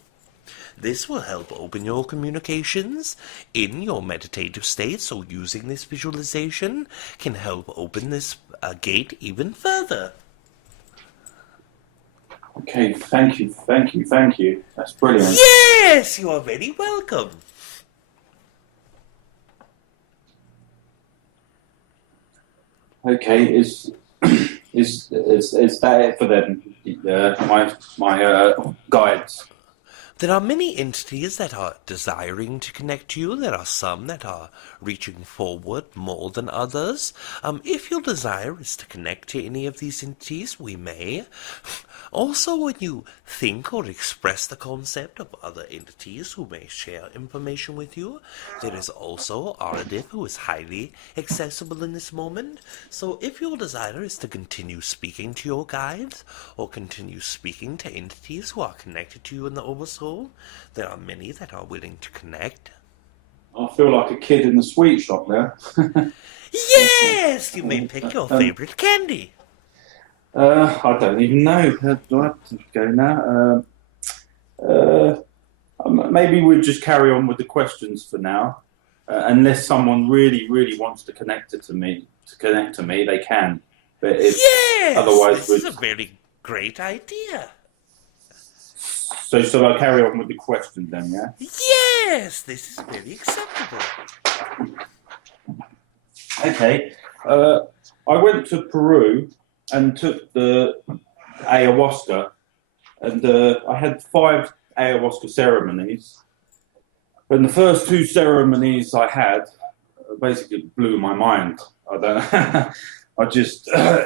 This will help open your communications in your meditative state, so using this visualization can help open this gate even further. Okay, thank you. That's brilliant. Yes, you are very welcome. Okay, is that it for them? My guides. There are many entities that are desiring to connect to you. There are some that are reaching forward more than others. If your desire is to connect to any of these entities, we may. Also, when you think or express the concept of other entities who may share information with you, there is also Aridif, who is highly accessible in this moment. So if your desire is to continue speaking to your guides or continue speaking to entities who are connected to you in the Oversoul, there are many that are willing to connect. I feel like a kid in the sweet shop now. Yes! You may pick your favorite candy. I don't even know. Do I have to go now? Maybe we'll just carry on with the questions for now. Unless someone really, really wants to connect to me, they can. But yes! Otherwise, this is a very great idea. So I'll carry on with the questions then, yeah? Yes, this is very acceptable. Okay. I went to Peru and took the ayahuasca, and I had 5 ayahuasca ceremonies. And the first 2 ceremonies I had basically blew my mind. I don't know.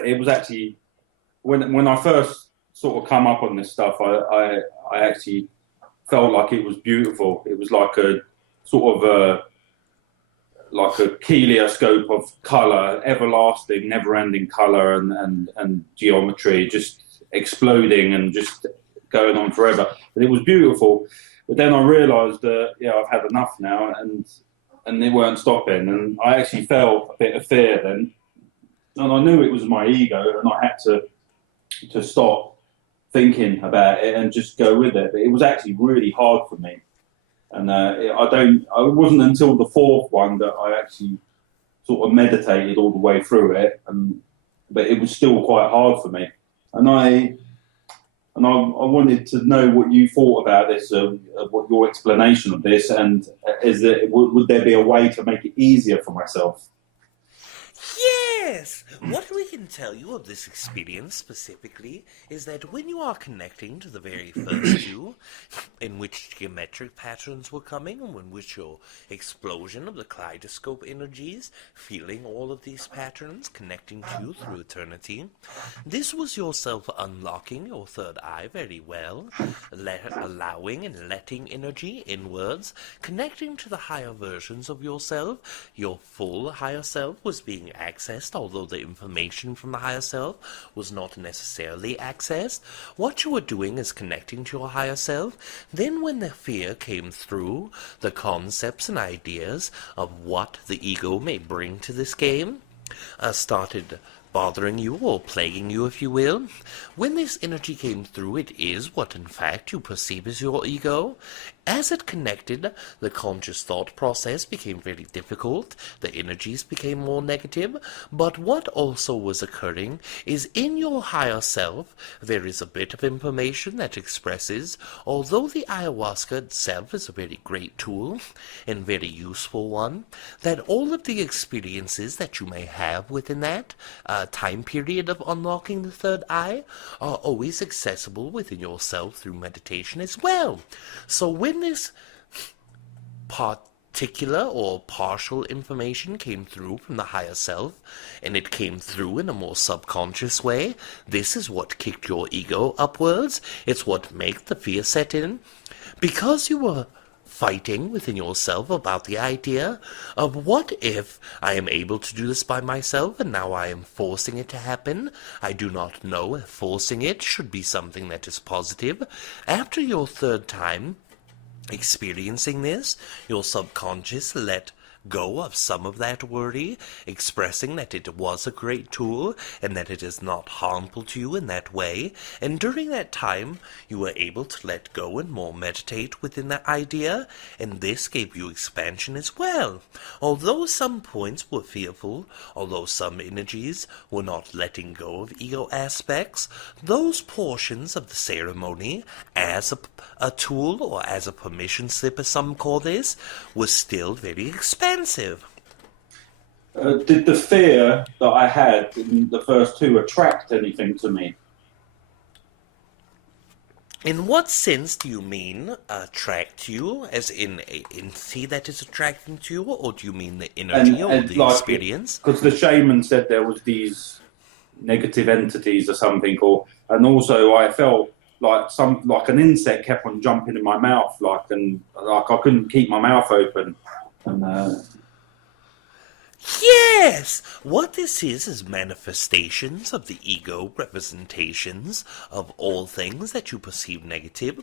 It was actually, when I first sort of come up on this stuff, I actually felt like it was beautiful. It was like a sort of like a kaleidoscope of colour, everlasting, never-ending colour and geometry, just exploding and just going on forever. But it was beautiful. But then I realised that, I've had enough now, and they weren't stopping. And I actually felt a bit of fear then. And I knew it was my ego, and I had to stop thinking about it and just go with it. But it was actually really hard for me. And it wasn't until the 4th one that I actually sort of meditated all the way through it. And but it was still quite hard for me. And I wanted to know what you thought about this, what your explanation of this, and would there be a way to make it easier for myself? Yes! What we can tell you of this experience specifically is that when you are connecting to the very first you, in which geometric patterns were coming, and in which your explosion of the kaleidoscope energies, feeling all of these patterns connecting to you through eternity, this was yourself unlocking your third eye very well, allowing and letting energy inwards, connecting to the higher versions of yourself. Your full higher self was being accessed, although the information from the higher self was not necessarily accessed. What you were doing is connecting to your higher self. Then when the fear came through, the concepts and ideas of what the ego may bring to this game started bothering you, or plaguing you, if you will. When this energy came through, it is what in fact you perceive as your ego. As it connected, the conscious thought process became very difficult, the energies became more negative, but what also was occurring is in your higher self there is a bit of information that expresses, although the ayahuasca itself is a very great tool and very useful one, that all of the experiences that you may have within that time period of unlocking the third eye are always accessible within yourself through meditation as well. So when this particular or partial information came through from the higher self, and it came through in a more subconscious way, this is what kicked your ego upwards. It's what made the fear set in. Because you were fighting within yourself about the idea of what if I am able to do this by myself and now I am forcing it to happen. I do not know if forcing it should be something that is positive. After your third time experiencing this, your subconscious let go of some of that worry, expressing that it was a great tool and that it is not harmful to you in that way. And during that time, you were able to let go and more meditate within that idea, and this gave you expansion as well. Although some points were fearful, although some energies were not letting go of ego aspects, those portions of the ceremony, as a tool or as a permission slip, as some call this, was still very expansive. Did the fear that I had in the first two attract anything to me? In what sense do you mean attract you, as in an entity that is attracting to you, or do you mean the energy or the experience? Because the shaman said there was these negative entities or something, and also I felt like an insect kept on jumping in my mouth, and I couldn't keep my mouth open. And yes! What this is manifestations of the ego, representations of all things that you perceive negative.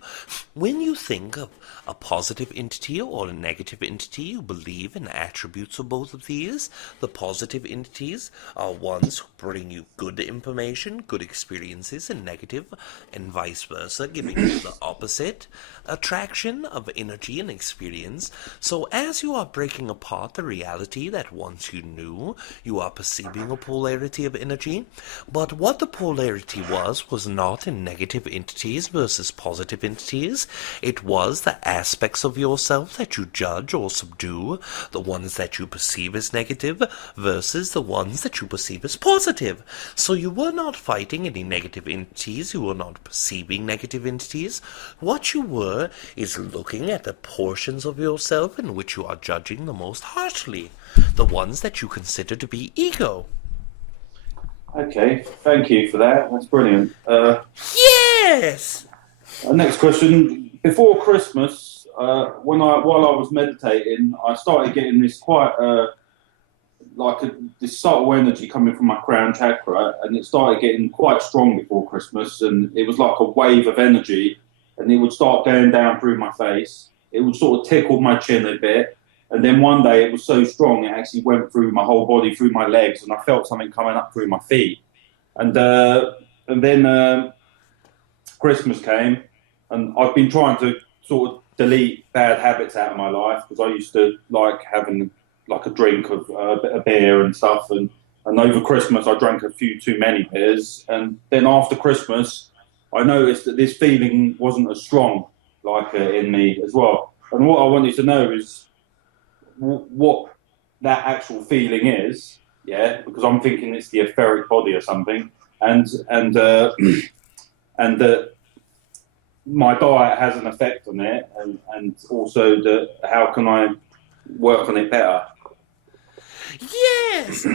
When you think of a positive entity or a negative entity, you believe in attributes of both of these. The positive entities are ones who bring you good information, good experiences, and negative, and vice versa, giving you the opposite attraction of energy and experience. So as you are breaking apart the reality that once you knew, you are perceiving a polarity of energy, but what the polarity was not in negative entities versus positive entities. It was the aspects of yourself that you judge or subdue, the ones that you perceive as negative versus the ones that you perceive as positive. So you were not fighting any negative entities, you were not perceiving negative entities. What you were is looking at the portions of yourself in which you are judging the most harshly, the ones that you consider to be ego. Okay, thank you for that. That's brilliant. Yes! Next question. Before Christmas, while I was meditating, I started getting this this subtle energy coming from my crown chakra, and it started getting quite strong before Christmas, and it was like a wave of energy, and it would start going down through my face. It would sort of tickle my chin a bit, and then one day it was so strong it actually went through my whole body, through my legs, and I felt something coming up through my feet. And then Christmas came, and I've been trying to sort of delete bad habits out of my life, because I used to like having like a drink of a bit of beer and stuff, and And over Christmas, I drank a few too many beers. And then after Christmas, I noticed that this feeling wasn't as strong, like in me as well. And what I wanted to know is what that actual feeling is, yeah, because I'm thinking it's the etheric body or something, and and that my diet has an effect on it, and also that how can I work on it better? Yes!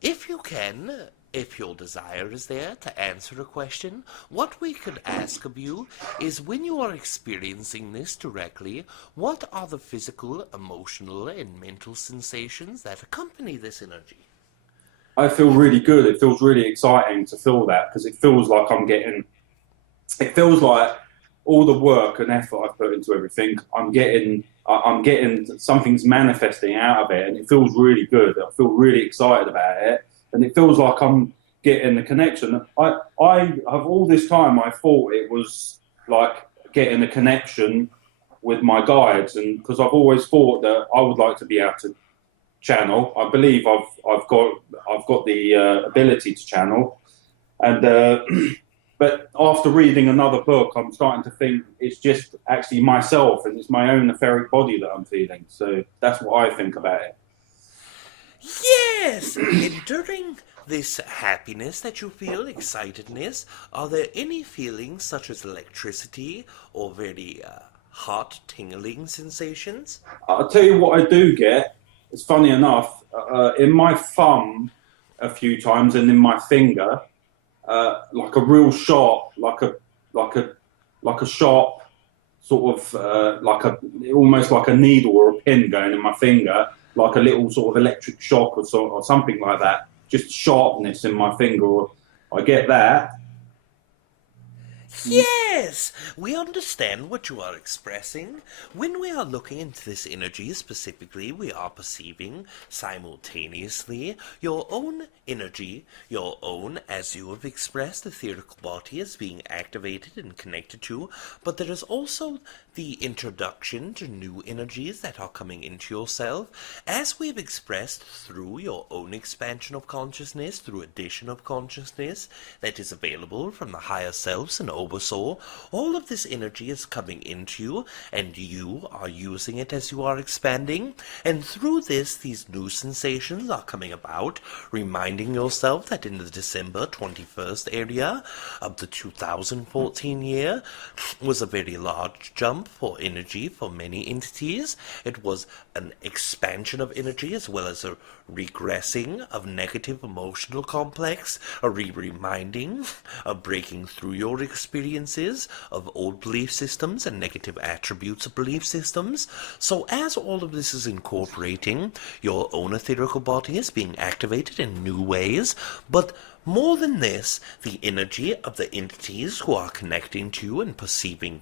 If you can, if your desire is there to answer a question, what we could ask of you is when you are experiencing this directly, what are the physical, emotional, and mental sensations that accompany this energy? I feel really good. It feels really exciting to feel that, because it feels like it feels like all the work and effort I've put into everything, I'm getting something's manifesting out of it, and it feels really good. I feel really excited about it, and it feels like I'm getting the connection. I have all this time I thought it was like getting a connection with my guides, and because I've always thought that I would like to be able to channel. I believe I've got the ability to channel, and but after reading another book, I'm starting to think it's just actually myself, and it's my own etheric body that I'm feeling. So that's what I think about it. Yes! And during this happiness that you feel, excitedness, are there any feelings such as electricity or very hot, tingling sensations? I'll tell you what I do get. It's funny enough, in my thumb a few times, and in my finger, like a real sharp, like a sharp sort of almost like a needle or a pin going in my finger, like a little sort of electric shock or something like that. Just sharpness in my finger. I get that. Yes, we understand what you are expressing. When we are looking into this energy specifically, we are perceiving simultaneously your own energy, your own, as you have expressed, etherical body as being activated and connected to, but there is also the introduction to new energies that are coming into yourself, as we've expressed through your own expansion of consciousness, through addition of consciousness that is available from the higher selves and oversoul. All of this energy is coming into you, and you are using it as you are expanding, and through this, these new sensations are coming about, reminding yourself that in the December 21st area of the 2014 year was a very large jump for energy for many entities. It was an expansion of energy as well as a regressing of negative emotional complex, a reminding, a breaking through your experiences of old belief systems and negative attributes of belief systems. So as all of this is incorporating, your own etherical body is being activated in new ways, but more than this, the energy of the entities who are connecting to you and perceiving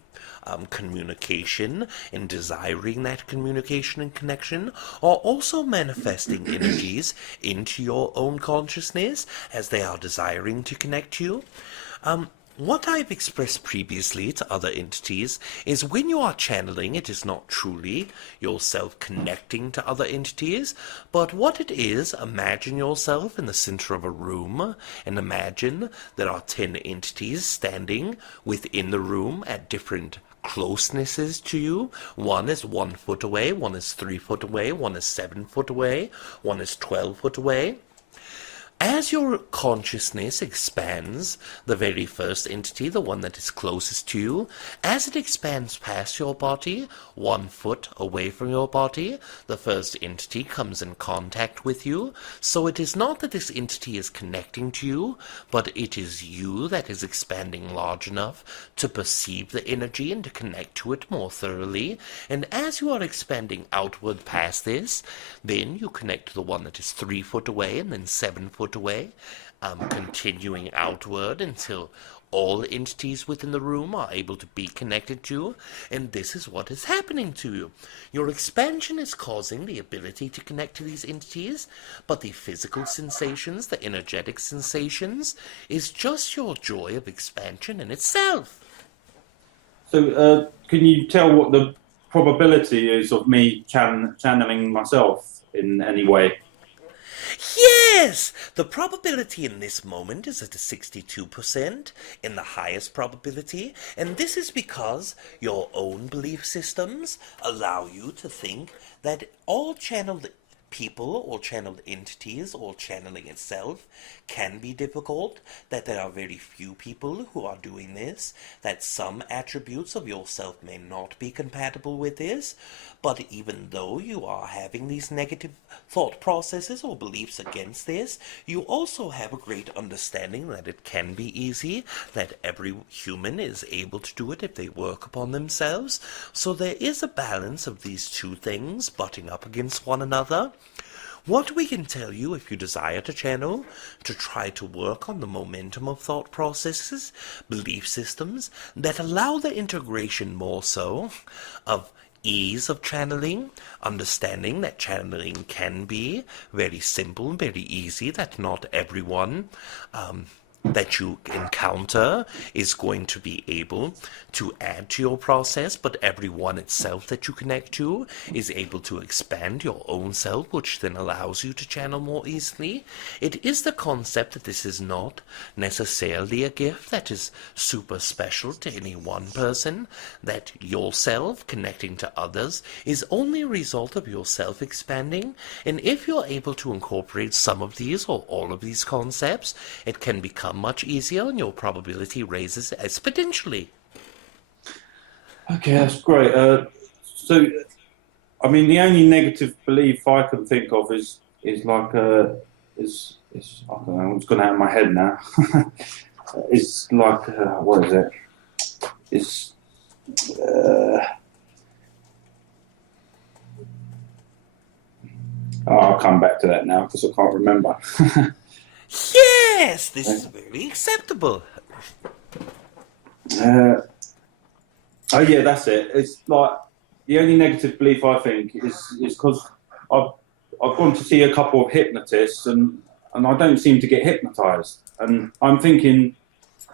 communication and desiring that communication and connection are also manifesting energies into your own consciousness as they are desiring to connect to you. What I've expressed previously to other entities is when you are channeling, it is not truly yourself connecting to other entities, but what it is, imagine yourself in the center of a room, and imagine there are 10 entities standing within the room at different closenesses to you. One is 1 foot away, one is 3 foot away, one is 7 foot away, one is 12 foot away. As your consciousness expands, the very first entity, the one that is closest to you, as it expands past your body, 1 foot away from your body, the first entity comes in contact with you. So it is not that this entity is connecting to you, but it is you that is expanding large enough to perceive the energy and to connect to it more thoroughly. And as you are expanding outward past this, then you connect to the one that is 3 foot away and then 7 foot away, continuing outward until all entities within the room are able to be connected to, and this is what is happening to you. Your expansion is causing the ability to connect to these entities, but the physical sensations, the energetic sensations, is just your joy of expansion in itself. So can you tell what the probability is of me channeling myself in any way? Yes! The probability in this moment is at a 62% in the highest probability, and this is because your own belief systems allow you to think that all channeled people or channeled entities or channeling itself can be difficult, that there are very few people who are doing this, that some attributes of yourself may not be compatible with this, but even though you are having these negative thought processes or beliefs against this, you also have a great understanding that it can be easy, that every human is able to do it if they work upon themselves. So there is a balance of these two things butting up against one another. What we can tell you, if you desire to channel, to try to work on the momentum of thought processes, belief systems, that allow the integration more so of ease of channeling, understanding that channeling can be very simple, very easy, that not everyone that you encounter is going to be able to add to your process, but everyone itself that you connect to is able to expand your own self, which then allows you to channel more easily. It is the concept that this is not necessarily a gift that is super special to any one person, that yourself connecting to others is only a result of yourself expanding, and if you're able to incorporate some of these or all of these concepts, it can become much easier and your probability raises exponentially. Okay, that's great. So, I mean, the only negative belief I can think of is like is I don't know. It's gone out of my head now. It's like what is it? It's I'll come back to that now because I can't remember. Yes, this is very acceptable. Oh yeah, that's it. It's like the only negative belief I think is because I've gone to see a couple of hypnotists and I don't seem to get hypnotized, and I'm thinking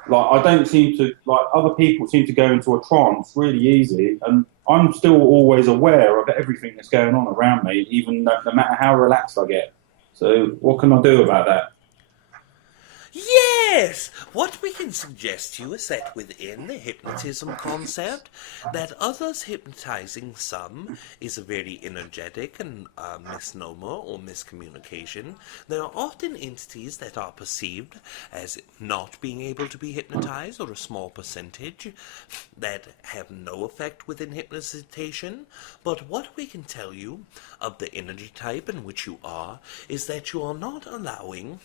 like I don't seem to, like other people seem to go into a trance really easy, and I'm still always aware of everything that's going on around me, even no matter how relaxed I get. So what can I do about that? Yes! What we can suggest to you is that within the hypnotism concept, that others hypnotizing some is a very energetic and misnomer or miscommunication. There are often entities that are perceived as not being able to be hypnotized, or a small percentage that have no effect within hypnotization. But what we can tell you of the energy type in which you are is that you are not allowing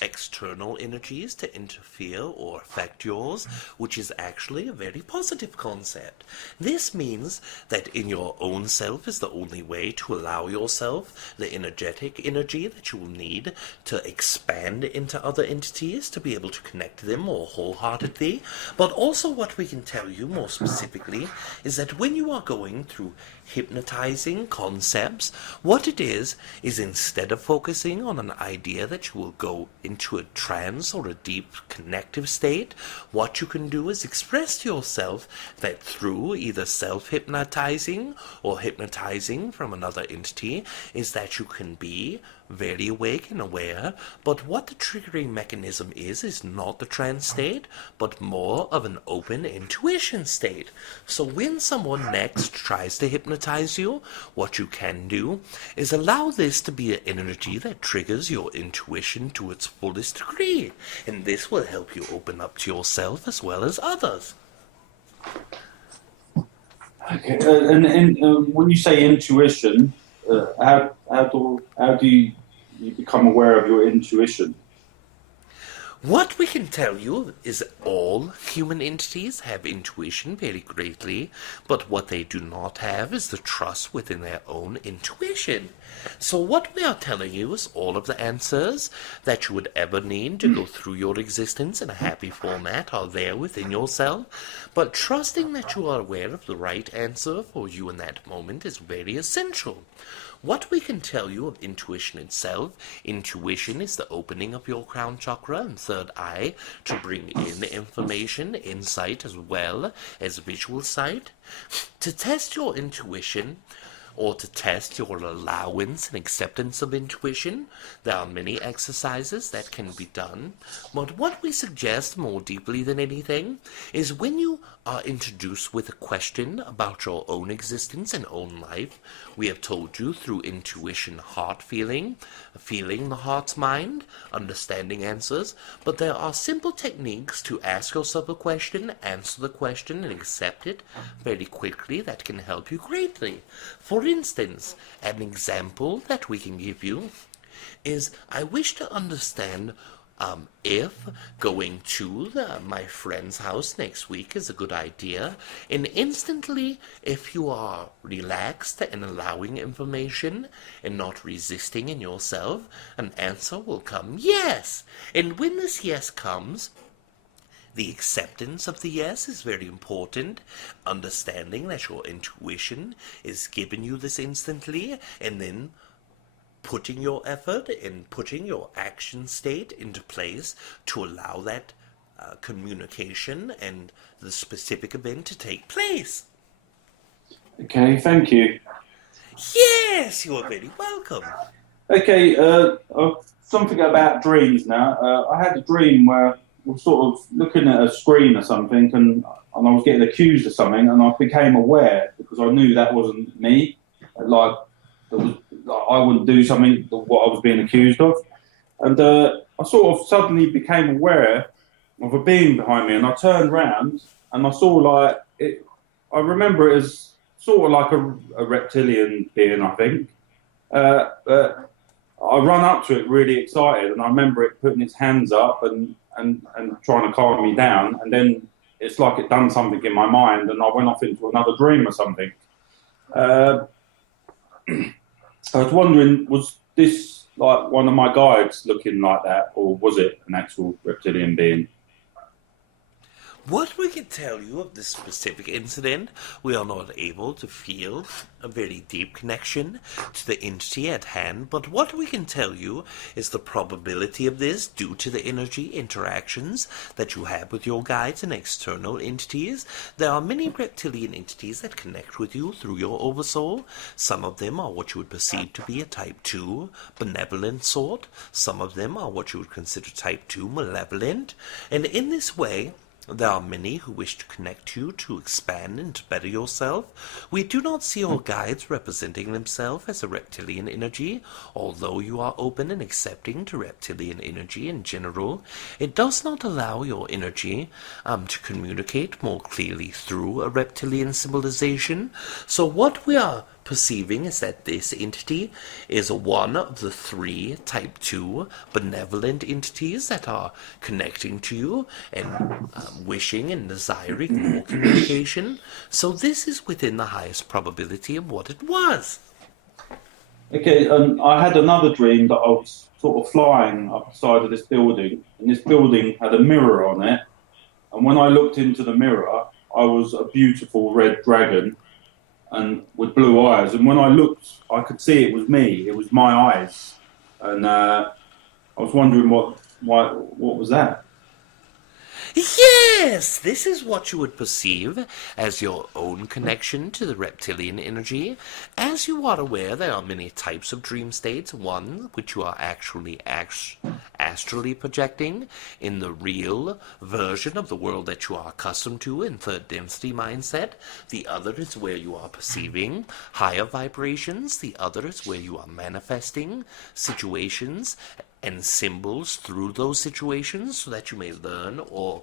external energies to interfere or affect yours, which is actually a very positive concept. This means that in your own self is the only way to allow yourself the energetic energy that you will need to expand into other entities, to be able to connect to them more wholeheartedly. But also what we can tell you more specifically is that when you are going through hypnotizing concepts, what it is instead of focusing on an idea that you will go into a trance or a deep connective state, what you can do is express to yourself that through either self-hypnotizing or hypnotizing from another entity, is that you can be very awake and aware, but what the triggering mechanism is not the trance state, but more of an open intuition state. So when someone next tries to hypnotize you, what you can do is allow this to be an energy that triggers your intuition to its fullest degree, and this will help you open up to yourself as well as others. Okay, and when you say intuition, how do you become aware of your intuition? What we can tell you is all human entities have intuition very greatly, but what they do not have is the trust within their own intuition. So what we are telling you is all of the answers that you would ever need to go through your existence in a happy format are there within yourself, but trusting that you are aware of the right answer for you in that moment is very essential. What we can tell you of intuition itself, intuition is the opening of your crown chakra and third eye to bring in information, insight, as well as visual sight. To test your intuition, or to test your allowance and acceptance of intuition, there are many exercises that can be done. But what we suggest more deeply than anything is when you are introduced with a question about your own existence and own life, we have told you through intuition, heart feeling the heart's mind, understanding answers, but there are simple techniques to ask yourself a question, answer the question, and accept it very quickly that can help you greatly. For instance, an example that we can give you is, I wish to understand if going to my friend's house next week is a good idea, and instantly, if you are relaxed and allowing information and not resisting in yourself, an answer will come, yes. And when this yes comes, the acceptance of the yes is very important, understanding that your intuition is giving you this instantly, and then putting your effort and putting your action state into place to allow that communication and the specific event to take place. Okay, thank you. Yes, you are very welcome. Okay, something about dreams now. I had a dream where I was sort of looking at a screen or something, and I was getting accused of something, and I became aware because I knew that wasn't me. Like, I wouldn't do something what I was being accused of, and I sort of suddenly became aware of a being behind me, and I turned round and I saw like it. I remember it as sort of like a reptilian being, I think. But I run up to it really excited, and I remember it putting its hands up and trying to calm me down, and then it's like it done something in my mind, and I went off into another dream or something. I was wondering, was this like one of my guides looking like that, or was it an actual reptilian being? What we can tell you of this specific incident, we are not able to feel a very deep connection to the entity at hand, but what we can tell you is the probability of this due to the energy interactions that you have with your guides and external entities. There are many reptilian entities that connect with you through your oversoul. Some of them are what you would perceive to be a type 2 benevolent sort. Some of them are what you would consider type 2 malevolent. And in this way, there are many who wish to connect you to expand and to better yourself. We do not see your guides representing themselves as a reptilian energy. Although you are open and accepting to reptilian energy in general, it does not allow your energy to communicate more clearly through a reptilian civilization. So what we are perceiving is that this entity is one of the 3 type 2 benevolent entities that are connecting to you and wishing and desiring more communication. So this is within the highest probability of what it was. Okay, I had another dream that I was sort of flying up the side of this building, and this building had a mirror on it, and when I looked into the mirror, I was a beautiful red dragon and with blue eyes, and when I looked, I could see it was me. It was my eyes, and I was wondering what was that? Yes, this is what you would perceive as your own connection to the reptilian energy. As you are aware, there are many types of dream states. One, which you are actually astrally projecting in the real version of the world that you are accustomed to in third density mindset. The other is where you are perceiving higher vibrations. The other is where you are manifesting situations and symbols through those situations so that you may learn or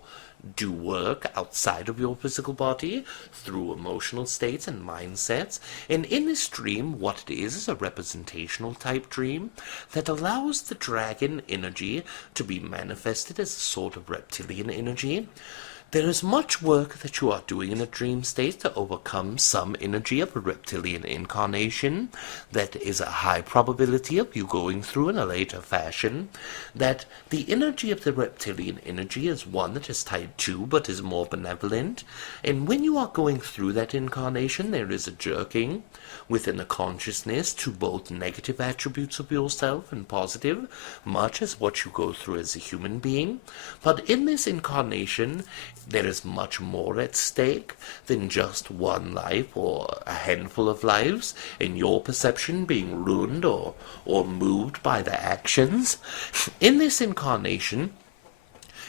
do work outside of your physical body through emotional states and mindsets. And in this dream, what it is a representational type dream that allows the dragon energy to be manifested as a sort of reptilian energy. There is much work that you are doing in a dream state to overcome some energy of a reptilian incarnation that is a high probability of you going through in a later fashion. That the energy of the reptilian energy is one that is type 2 but is more benevolent. And when you are going through that incarnation, there is a jerking within the consciousness to both negative attributes of yourself and positive, much as what you go through as a human being. But in this incarnation, there is much more at stake than just one life or a handful of lives, in your perception being ruined or moved by the actions. In this incarnation,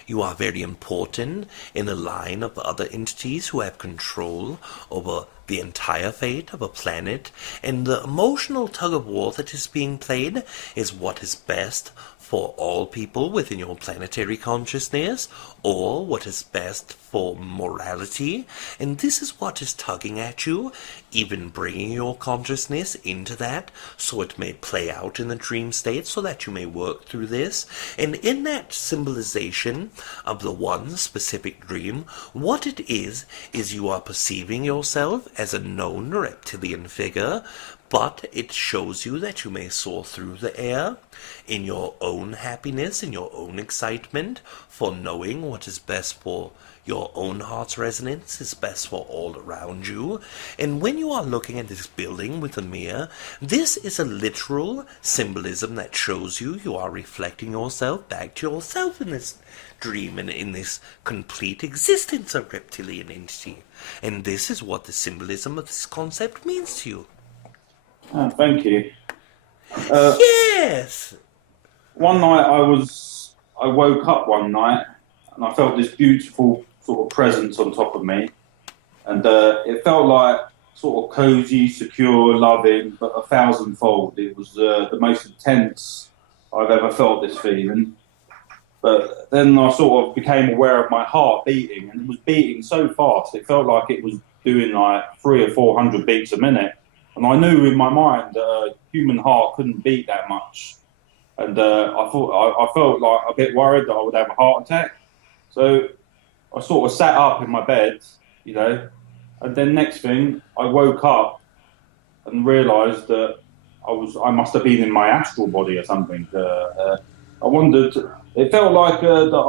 you are very important in a line of other entities who have control over the entire fate of a planet, and the emotional tug-of-war that is being played is what is best for all people within your planetary consciousness, or what is best for morality, and this is what is tugging at you, even bringing your consciousness into that, so it may play out in the dream state, so that you may work through this. And in that symbolization of the one specific dream, what it is you are perceiving yourself as a known reptilian figure, but it shows you that you may soar through the air in your own happiness, in your own excitement, for knowing what is best for your own heart's resonance is best for all around you. And when you are looking at this building with a mirror, this is a literal symbolism that shows you are reflecting yourself back to yourself in this dream and in this complete existence of reptilian entity. And this is what the symbolism of this concept means to you. Oh, thank you. Yes! One night I woke up one night and I felt this beautiful sort of presence on top of me, and it felt like sort of cozy, secure, loving, but 1,000-fold. It was the most intense I've ever felt this feeling. But then I sort of became aware of my heart beating, and it was beating so fast. It felt like it was doing like 300 or 400 beats a minute. And I knew in my mind that a human heart couldn't beat that much. And I felt like a bit worried that I would have a heart attack. So I sort of sat up in my bed, you know, and then next thing I woke up and realised that I must have been in my astral body or something. I wondered. It felt like that I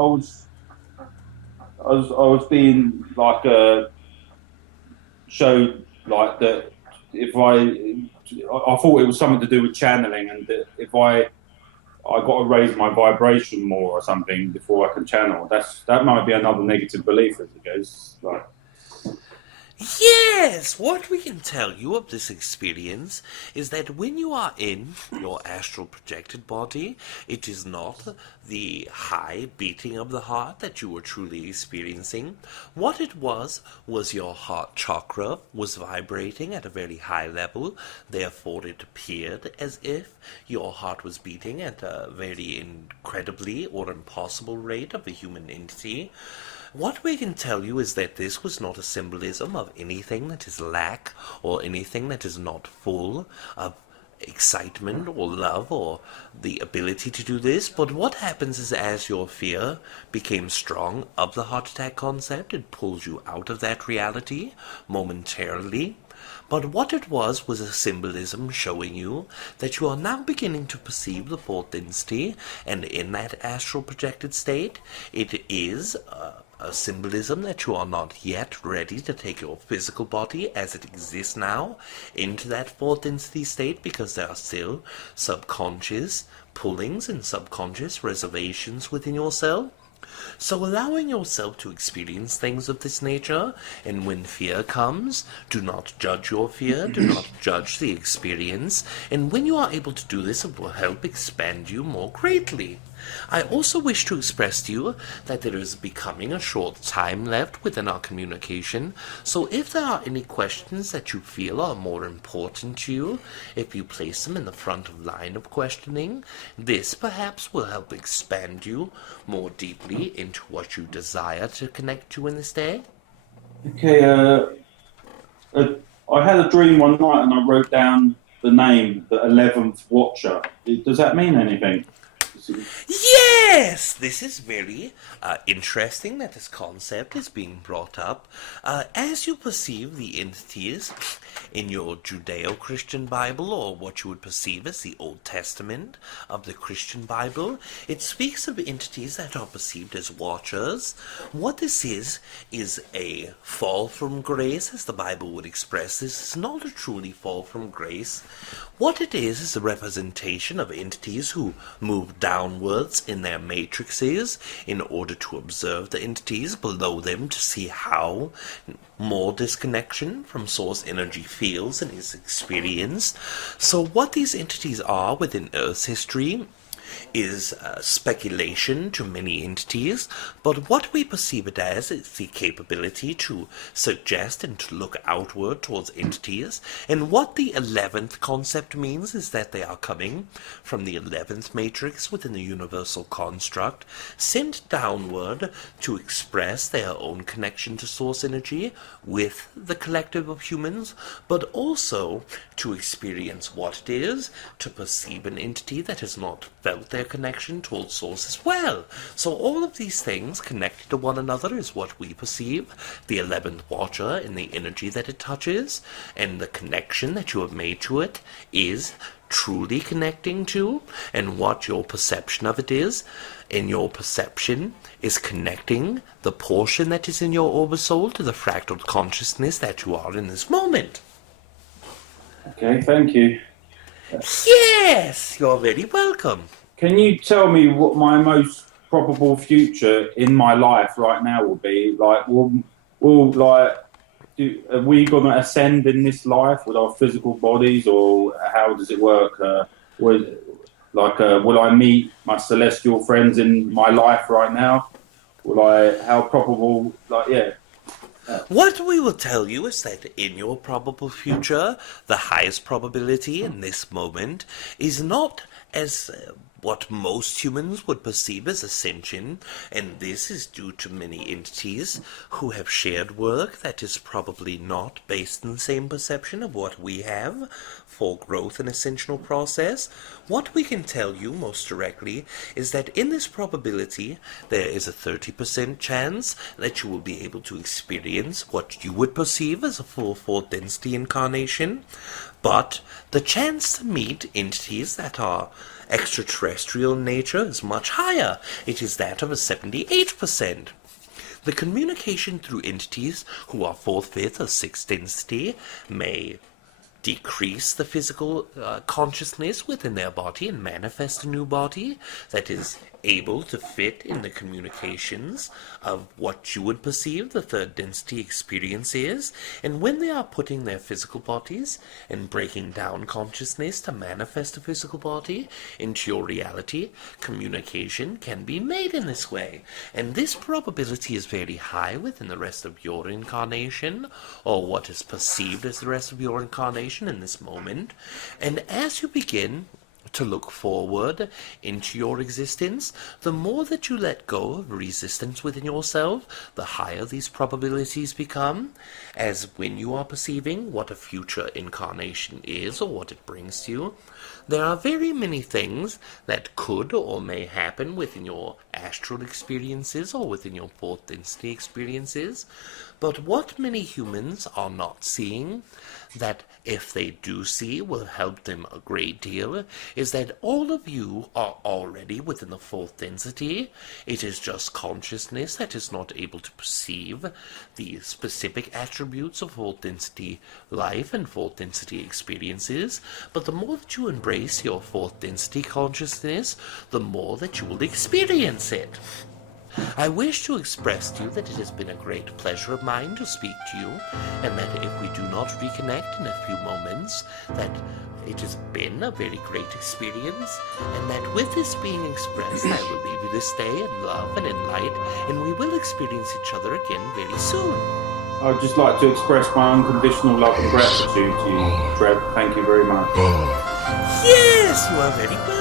was being like showed like that. If I thought it was something to do with channeling, and that if I got to raise my vibration more or something before I can channel. That might be another negative belief as it goes. Like, yes! What we can tell you of this experience is that when you are in your astral projected body, it is not the high beating of the heart that you were truly experiencing. What it was your heart chakra was vibrating at a very high level. Therefore, it appeared as if your heart was beating at a very incredibly or impossible rate of a human entity. What we can tell you is that this was not a symbolism of anything that is lack or anything that is not full of excitement or love or the ability to do this, but what happens is as your fear became strong of the heart attack concept, it pulls you out of that reality momentarily. But what it was a symbolism showing you that you are now beginning to perceive the fourth density, and in that astral projected state, it is a symbolism that you are not yet ready to take your physical body as it exists now into that fourth density state, because there are still subconscious pullings and subconscious reservations within yourself. So allowing yourself to experience things of this nature, and when fear comes, do not judge your fear, do not judge the experience, and when you are able to do this, it will help expand you more greatly. I also wish to express to you that there is becoming a short time left within our communication, so if there are any questions that you feel are more important to you, if you place them in the front of line of questioning, this perhaps will help expand you more deeply into what you desire to connect to in this day. okay, I had a dream one night and I wrote down the name, the 11th Watcher. Does that mean anything? Yes, this is very interesting that this concept is being brought up. As you perceive the entities in your Judeo-Christian Bible, or what you would perceive as the Old Testament of the Christian Bible, it speaks of entities that are perceived as watchers. What this is a fall from grace, as the Bible would express this. It's not a truly fall from grace. What it is a representation of entities who move downwards in their matrices in order to observe the entities below them to see how more disconnection from source energy feels and is experienced. So what these entities are within Earth's history is speculation to many entities, but what we perceive it as is the capability to suggest and to look outward towards entities. And what the 11th concept means is that they are coming from the 11th matrix within the universal construct, sent downward to express their own connection to source energy with the collective of humans, but also to experience what it is to perceive an entity that has not felt their connection towards source as well. So all of these things connected to one another is what we perceive. The 11th watcher and the energy that it touches and the connection that you have made to it is truly connecting to, and what your perception of it is. And your perception is connecting the portion that is in your oversoul to the fractal consciousness that you are in this moment. Okay, thank you. Yes, you're very welcome. Can you tell me what my most probable future in my life right now will be? Like, are we going to ascend in this life with our physical bodies, or how does it work? Will I meet my celestial friends in my life right now? How probable, What we will tell you is that in your probable future, the highest probability in this moment is not as what most humans would perceive as ascension, and this is due to many entities who have shared work that is probably not based in the same perception of what we have for growth and ascensional process. What we can tell you most directly is that in this probability there is a 30% chance that you will be able to experience what you would perceive as a full fourth density incarnation, but the chance to meet entities that are extraterrestrial in nature is much higher. It is that of a 78%. The communication through entities who are fourth, fifth, or sixth density may decrease the physical consciousness within their body and manifest a new body that is able to fit in the communications of what you would perceive the third density experience is. And when they are putting their physical bodies and breaking down consciousness to manifest a physical body into your reality, communication can be made in this way. And this probability is very high within the rest of your incarnation, or what is perceived as the rest of your incarnation in this moment. And as you begin to look forward into your existence, the more that you let go of resistance within yourself, the higher these probabilities become, as when you are perceiving what a future incarnation is or what it brings to you. There are very many things that could or may happen within your astral experiences or within your fourth density experiences, but what many humans are not seeing, that if they do see will help them a great deal, is that all of you are already within the fourth density. It is just consciousness that is not able to perceive the specific attributes of fourth density life and fourth density experiences, but the more that you embrace your fourth density consciousness, the more that you will experience it. I wish to express to you that it has been a great pleasure of mine to speak to you, and that if we do not reconnect in a few moments, that it has been a very great experience, and that with this being expressed, I will leave you this day in love and in light, and we will experience each other again very soon. I'd just like to express my unconditional love and gratitude to you, Treb. Thank you very much. Yes, you are very welcome.